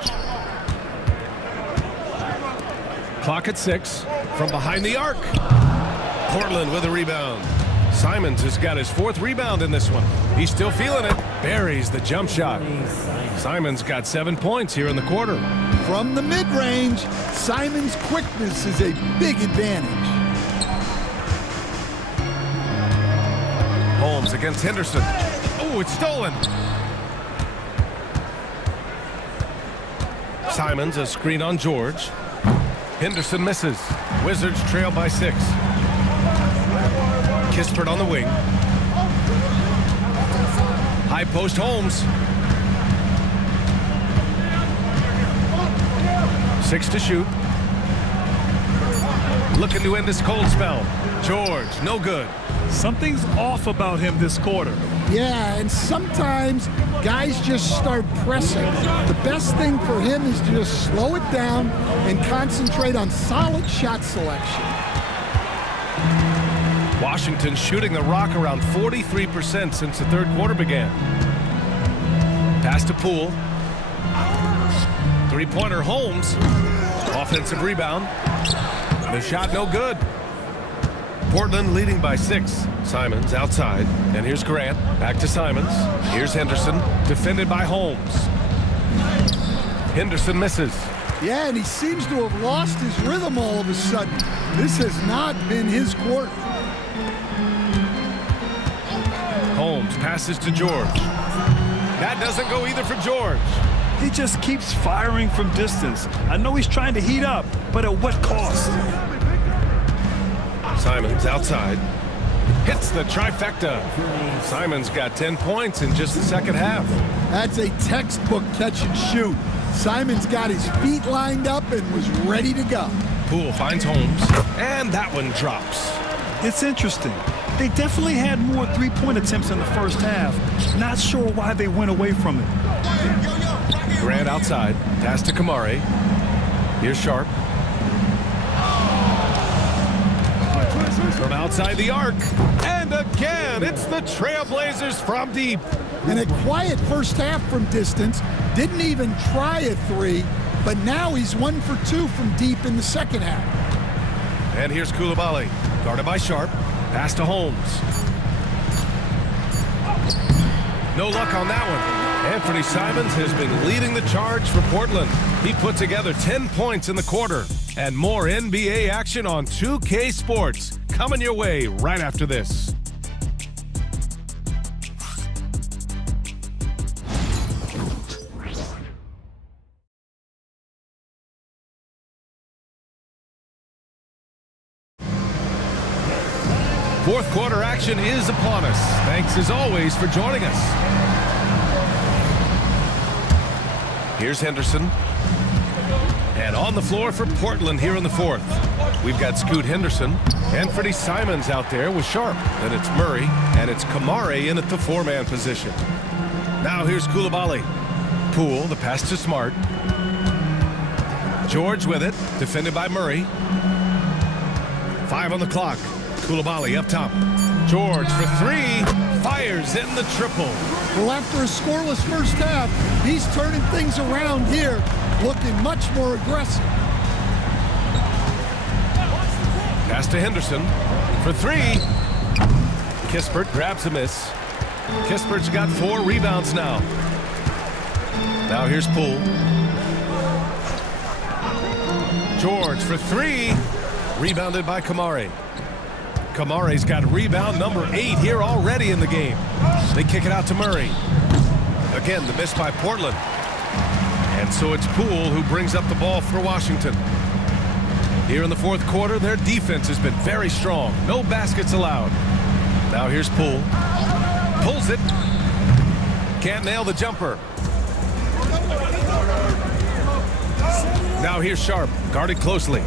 Clock at 6. From behind the arc. Portland with a rebound. Simons has got his 4th rebound in this one. He's still feeling it. Buries the jump shot. Simons got 7 points here in the quarter. From the mid-range, Simons' quickness is a big advantage. Holmes against Henderson. Oh, it's stolen. Simons, a screen on George. Henderson misses. Wizards trail by 6. Kispert on the wing. High post Holmes. 6 to shoot. Looking to end this cold spell. George, no good. Something's off about him this quarter. Yeah, and sometimes guys just start pressing. The best thing for him is to just slow it down and concentrate on solid shot selection. Washington shooting the rock around 43% since the 3rd quarter began. Pass to Poole. 3-pointer Holmes. Offensive rebound. The shot no good. Portland leading by 6. Simons outside. And here's Grant. Back to Simons. Here's Henderson. Defended by Holmes. Henderson misses. Yeah, and he seems to have lost his rhythm all of a sudden. This has not been his quarter. Holmes passes to George. That doesn't go either for George. He just keeps firing from distance. I know he's trying to heat up, but at what cost? Simons outside. Hits the trifecta. Simons got 10 points in just the second half. That's a textbook catch and shoot. Simons got his feet lined up and was ready to go. Poole finds Holmes, and that one drops. It's interesting. They definitely had more three-point attempts in the first half. Not sure why they went away from it. Grant outside. Pass to Kamari. Here's Sharp. From outside the arc. And again, it's the Trailblazers from deep. And a quiet first half from distance. Didn't even try a three, but now he's 1 for 2 from deep in the second half. And here's Coulibaly. Guarded by Sharp. Pass to Holmes. No luck on that one. Anthony Simons has been leading the charge for Portland. He put together 10 points in the quarter. And more NBA action on 2K Sports. Coming your way right after this. Fourth quarter action is upon us. Thanks as always for joining us. Here's Henderson. And on the floor for Portland here in the 4th. We've got Scoot Henderson. Anthony Simons out there with Sharp. Then it's Murray. And it's Kamari in at the 4-man position. Now here's Coulibaly. Poole, the pass to Smart. George with it. Defended by Murray. 5 on the clock. Coulibaly up top. George for 3. Fires in the triple. Well, after a scoreless first half, he's turning things around here, looking much more aggressive. Pass to Henderson for 3. Kispert grabs a miss. Kispert's got 4 rebounds now. Now here's Poole. George for 3. Rebounded by Kamari. Kamari's got rebound number 8 here already in the game. They kick it out to Murray. Again, the miss by Portland. And so it's Poole who brings up the ball for Washington. Here in the fourth quarter, their defense has been very strong. No baskets allowed. Now here's Poole. Pulls it. Can't nail the jumper. Now here's Sharp, guarded closely.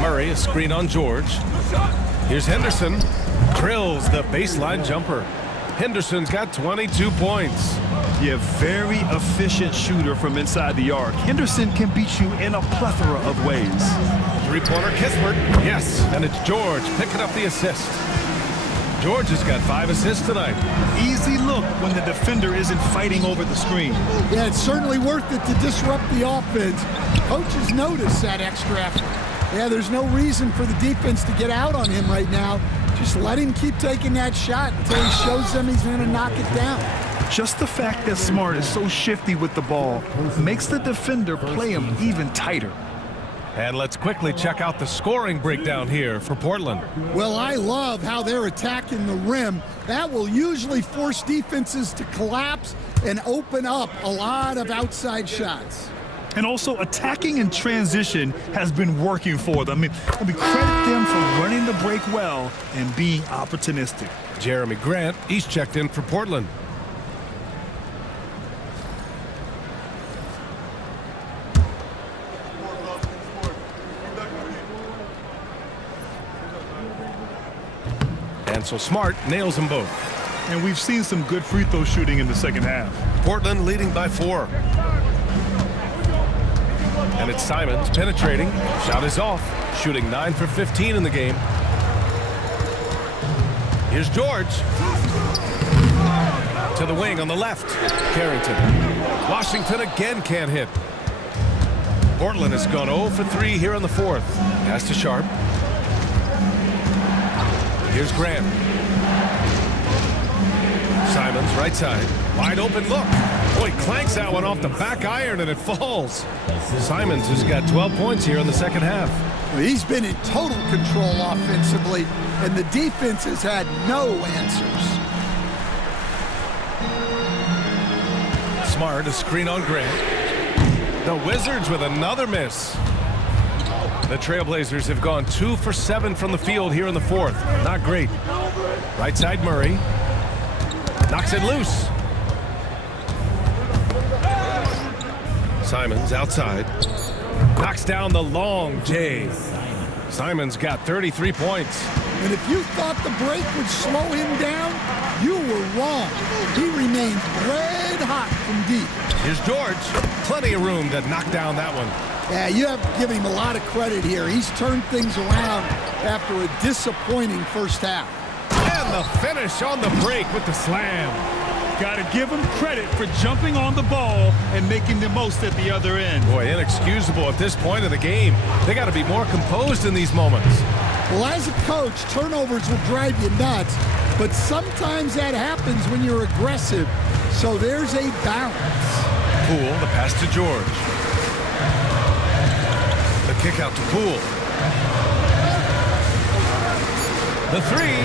Murray, a screen on George. Here's Henderson. Drills the baseline jumper. Henderson's got 22 points. Yeah, very efficient shooter from inside the arc. Henderson can beat you in a plethora of ways. Three-pointer Kispert. Yes, and it's George picking up the assist. George has got 5 assists tonight. Easy look when the defender isn't fighting over the screen. Yeah, it's certainly worth it to disrupt the offense. Coaches notice that extra effort. Yeah, there's no reason for the defense to get out on him right now. Just let him keep taking that shot until he shows them he's going to knock it down. Just the fact that Smart is so shifty with the ball makes the defender play him even tighter. And let's quickly check out the scoring breakdown here for Portland. Well, I love how they're attacking the rim. That will usually force defenses to collapse and open up a lot of outside shots. And also attacking in transition has been working for them. I mean, credit them for running the break well and being opportunistic. Jeremy Grant, he's checked in for Portland. And so Smart nails them both. And we've seen some good free throw shooting in the second half. Portland leading by 4. And it's Simons penetrating. Shot is off. Shooting 9 for 15 in the game. Here's George. To the wing on the left. Carrington. Washington again can't hit. Portland has gone 0 for 3 here in the fourth. Pass to Sharp. Here's Grant. Simons, right side. Wide open look. Boy, clanks that one off the back iron and it falls. Simons has got 12 points here in the second half. Well, he's been in total control offensively, and the defense has had no answers. Smart, a screen on Grant. The Wizards with another miss. The Trailblazers have gone 2 for 7 from the field here in the fourth. Not great. Right side Murray. Knocks it loose. Simons outside. Knocks down the long J. Simons got 33 points. And if you thought the break would slow him down, you were wrong. He remains red hot from deep. Here's George. Plenty of room to knock down that one. Yeah, you have to give him a lot of credit here. He's turned things around after a disappointing first half. And the finish on the break with the slam. Got to give him credit for jumping on the ball and making the most at the other end. Boy, inexcusable at this point of the game. They got to be more composed in these moments. Well, as a coach, turnovers will drive you nuts, but sometimes that happens when you're aggressive. So there's a balance. Poole, the pass to George. The kick out to Poole. The three.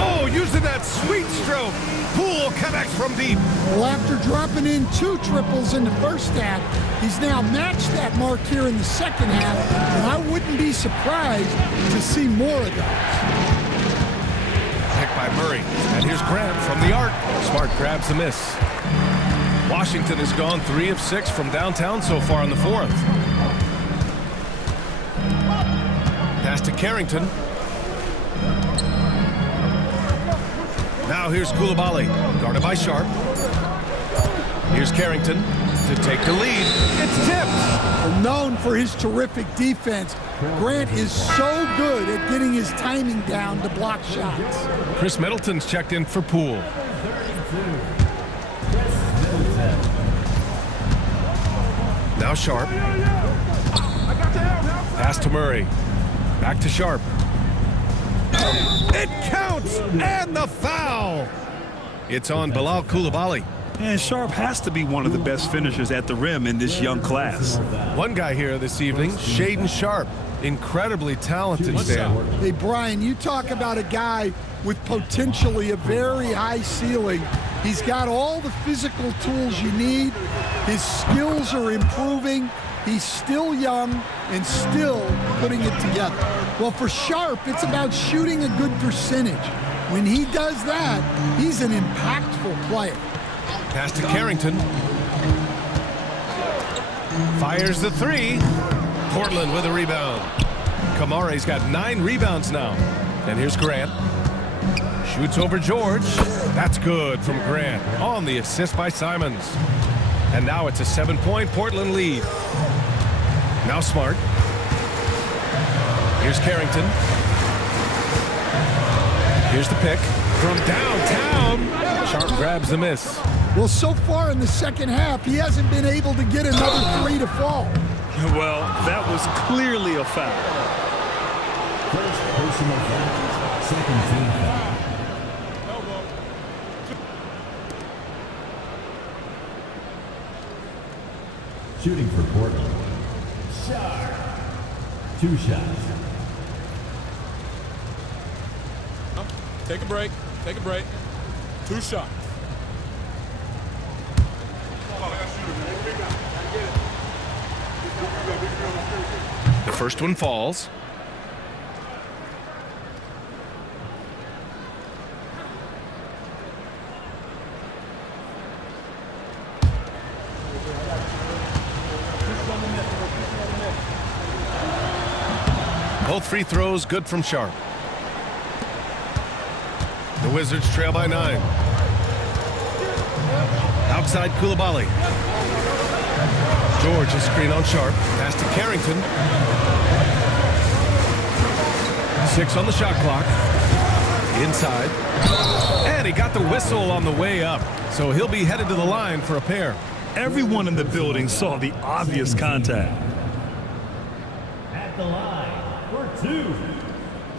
Oh, using that sweet stroke. Poole connects from deep. Well, after dropping in 2 triples in the first half, he's now matched that mark here in the second half, and I wouldn't be surprised to see more of those. Pick by Murray. And here's Grant from the arc. Smart grabs the miss. Washington has gone 3 of 6 from downtown so far in the fourth. Pass to Carrington. Now here's Coulibaly, guarded by Sharp. Here's Carrington to take the lead. It's tipped. Well, known for his terrific defense, Grant is so good at getting his timing down to block shots. Chris Middleton's checked in for Poole. Now Sharp. Pass to Murray. Back to Sharp. It counts! And the foul! It's on Bilal Coulibaly. And Sharp has to be one of the best finishers at the rim in this young class. One guy here this evening, Shaedon Sharp. Incredibly talented, Stan. Hey, Brian, you talk about a guy with potentially a very high ceiling. He's got all the physical tools you need. His skills are improving. He's still young and still putting it together. Well, for Sharp, it's about shooting a good percentage. When he does that, he's an impactful player. Pass to Carrington. Fires the three. Portland with a rebound. Kamare's got 9 rebounds now. And here's Grant. Shoots over George. That's good from Grant on the assist by Simons. And now it's a 7-point Portland lead. Now Smart. Here's Carrington. Here's the pick from downtown. Sharp grabs the miss. Well, so far in the second half, he hasn't been able to get another 3 to fall. Well, that was clearly a foul. First personal foul. Second team foul. Shooting for Portland. Sharp. 2 shots. Take a break. Take a break. 2 shots. The first one falls. Both free throws good from Sharp. The Wizards trail by 9. Outside Coulibaly. George is screen on Sharp. Pass to Carrington. 6 on the shot clock. Inside. And he got the whistle on the way up. So he'll be headed to the line for a pair. Everyone in the building saw the obvious contact. At the line for 2.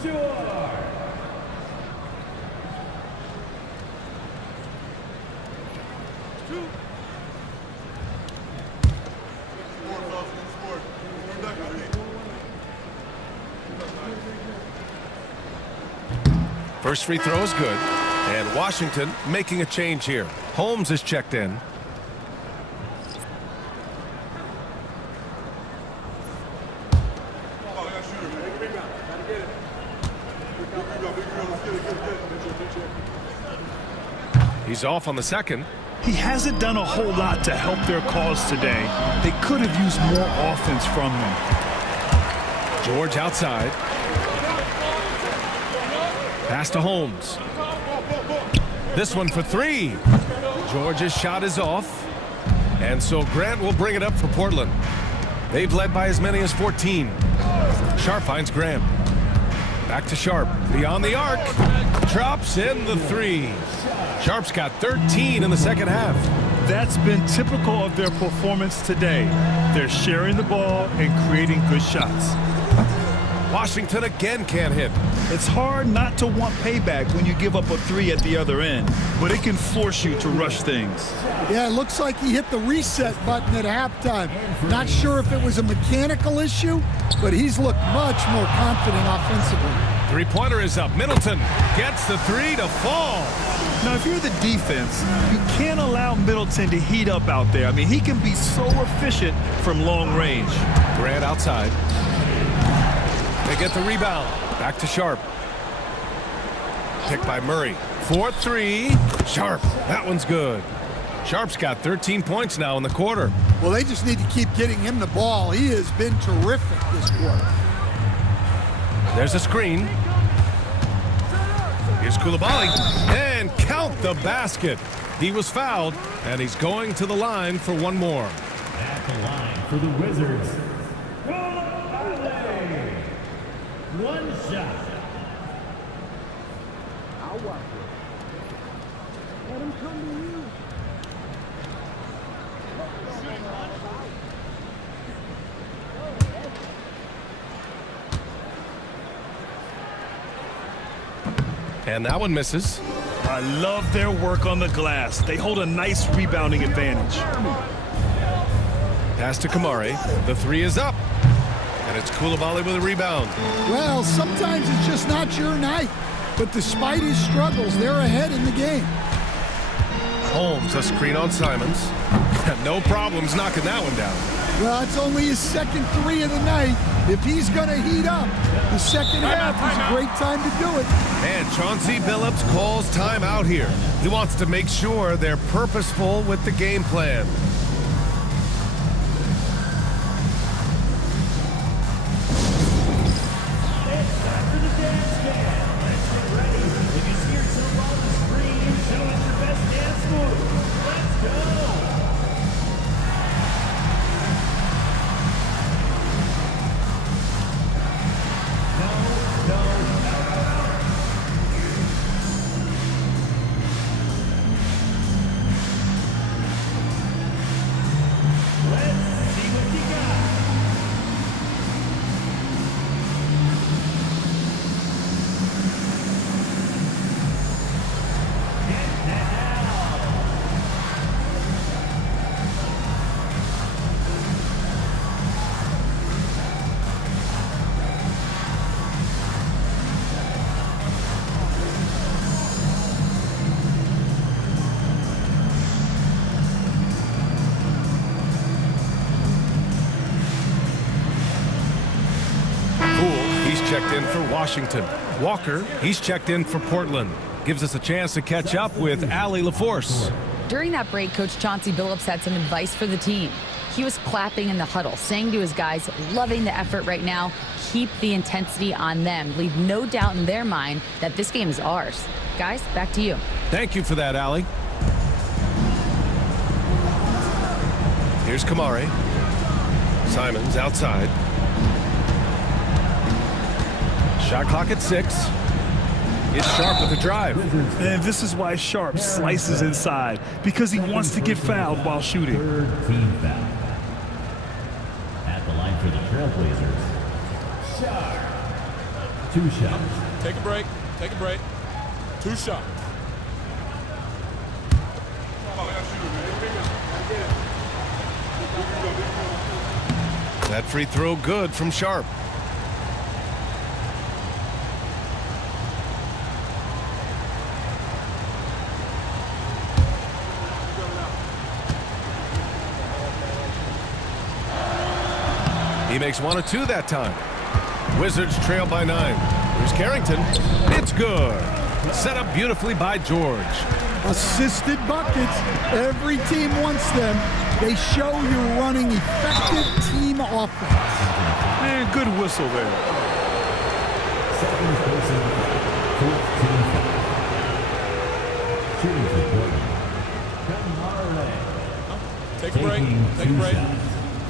George. First free throw is good. And Washington making a change here. Holmes is checked in. He's off on the second. He hasn't done a whole lot to help their cause today. They could have used more offense from him. George outside. Pass to Holmes. This one for 3. George's shot is off. And so Grant will bring it up for Portland. They've led by as many as 14. Sharp finds Grant. Back to Sharp. Beyond the arc. Drops in the 3. Sharp's got 13 in the second half. That's been typical of their performance today. They're sharing the ball and creating good shots. Washington again can't hit. It's hard not to want payback when you give up a 3 at the other end, but it can force you to rush things. Yeah, it looks like he hit the reset button at halftime. Not sure if it was a mechanical issue, but he's looked much more confident offensively. Three-pointer is up. Middleton gets the 3 to fall. Now, if you're the defense, you can't allow Middleton to heat up out there. I mean, he can be so efficient from long range. Grant outside. They get the rebound. Back to Sharp. Picked by Murray. 4-3. Sharp. That one's good. Sharp's got 13 points now in the quarter. Well, they just need to keep getting him the ball. He has been terrific this quarter. There's a screen. Here's Coulibaly. And count the basket. He was fouled, and he's going to the line for one more. At the line for the Wizards. One shot. I'll watch it. Let him come to you. And that one misses. I love their work on the glass. They hold a nice rebounding advantage. Pass to Kamare. The 3 is up. And it's Coulibaly with a rebound. Well, sometimes it's just not your night. But despite his struggles, they're ahead in the game. Holmes, a screen on Simons. No problems knocking that one down. Well, it's only his second three of the night. If he's going to heat up, the second half is a great time to do it. And Chauncey Billups calls timeout here. He wants to make sure they're purposeful with the game plan. Checked in for Washington. Walker, he's checked in for Portland. Gives us a chance to catch up with Allie LaForce. During that break, Coach Chauncey Billups had some advice for the team. He was clapping in the huddle, saying to his guys, loving the effort right now, keep the intensity on them. Leave no doubt in their mind that this game is ours. Guys, back to you. Thank you for that, Allie. Here's Kamari. Simons outside. Shot clock at 6. It's Sharp with the drive. And this is why Sharp slices inside, because he wants to get fouled while shooting. Third team foul. At the line for the Trailblazers, Sharp. 2 shots. Take a break. Take a break. 2 shots. That free throw good from Sharp. He makes 1 of 2 that time. Wizards trail by 9. Here's Carrington. It's good. Set up beautifully by George. Assisted buckets. Every team wants them. They show you're running effective team offense. Man, good whistle there. Second person, 14 foul. Shooting for Portland, Kamari. Take a break. Take a break.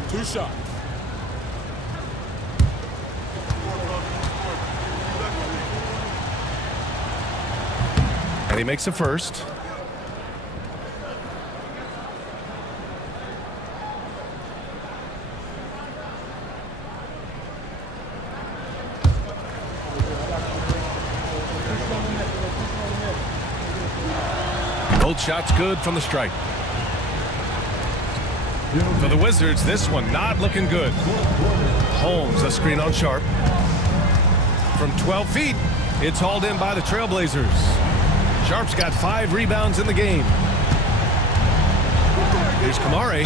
2 shots. And he makes a first. Both shots good from the stripe. For the Wizards, this one not looking good. Holmes, a screen on Sharp. From 12 feet, it's hauled in by the Trailblazers. Sharp's got 5 rebounds in the game. Here's Kamari.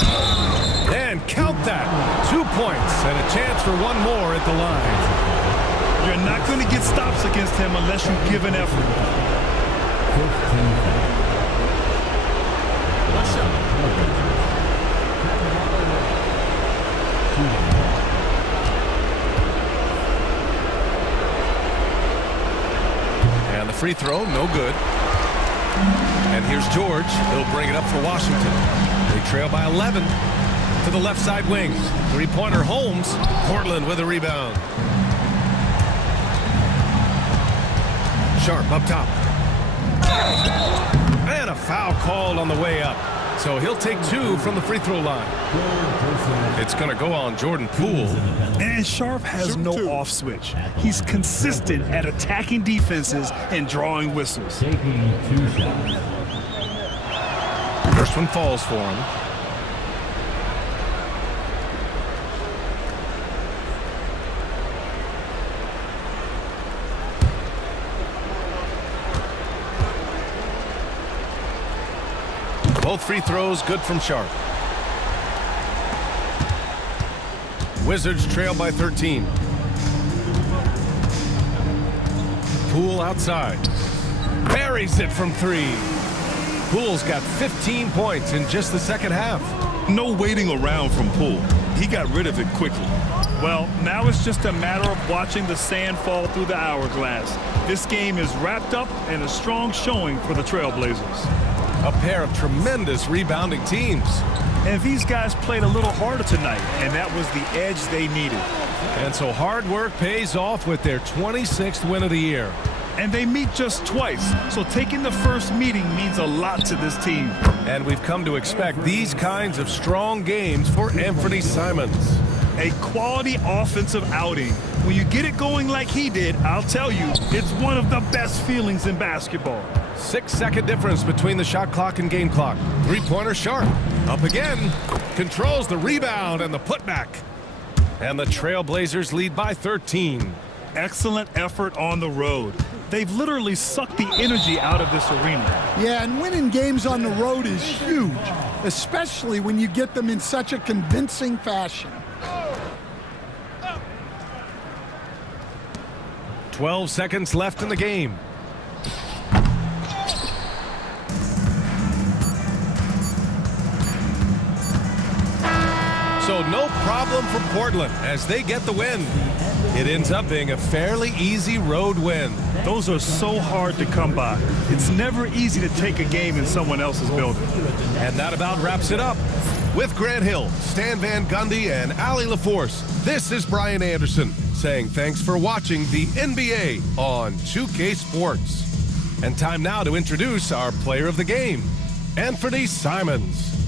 And count that. 2 points and a chance for 1 more at the line. You're not going to get stops against him unless you give an effort. 15 foul. And the free throw, no good. And here's George. He'll bring it up for Washington. They trail by 11 to the left side wing. 3-pointer Holmes. Portland with a rebound. Sharp up top. And a foul called on the way up. So he'll take 2 from the free throw line. It's going to go on Jordan Poole. And Sharp has no off switch. He's consistent at attacking defenses and drawing whistles. Taking 2 shots. First one falls for him. Both free throws good from Sharp. Wizards trail by 13. Poole outside. Buries it from 3. Poole's got 15 points in just the second half. No waiting around from Poole. He got rid of it quickly. Well, now it's just a matter of watching the sand fall through the hourglass. This game is wrapped up in a strong showing for the Trailblazers. A pair of tremendous rebounding teams. And these guys played a little harder tonight, and that was the edge they needed. And so hard work pays off with their 26th win of the year. And they meet just twice, so taking the first meeting means a lot to this team. And we've come to expect these kinds of strong games for Anthony Simons. A quality offensive outing. When you get it going like he did, I'll tell you, it's one of the best feelings in basketball. 6-second difference between the shot clock and game clock. Three-pointer Sharp. Up again. Controls the rebound and the putback. And the Trailblazers lead by 13. Excellent effort on the road. They've literally sucked the energy out of this arena. Yeah, and winning games on the road is huge, especially when you get them in such a convincing fashion. 12 seconds left in the game. So no problem for Portland as they get the win. It ends up being a fairly easy road win. Those are so hard to come by. It's never easy to take a game in someone else's building. And that about wraps it up. With Grant Hill, Stan Van Gundy, and Allie LaForce, this is Brian Anderson saying thanks for watching the NBA on 2K Sports. And time now to introduce our player of the game, Anthony Simons.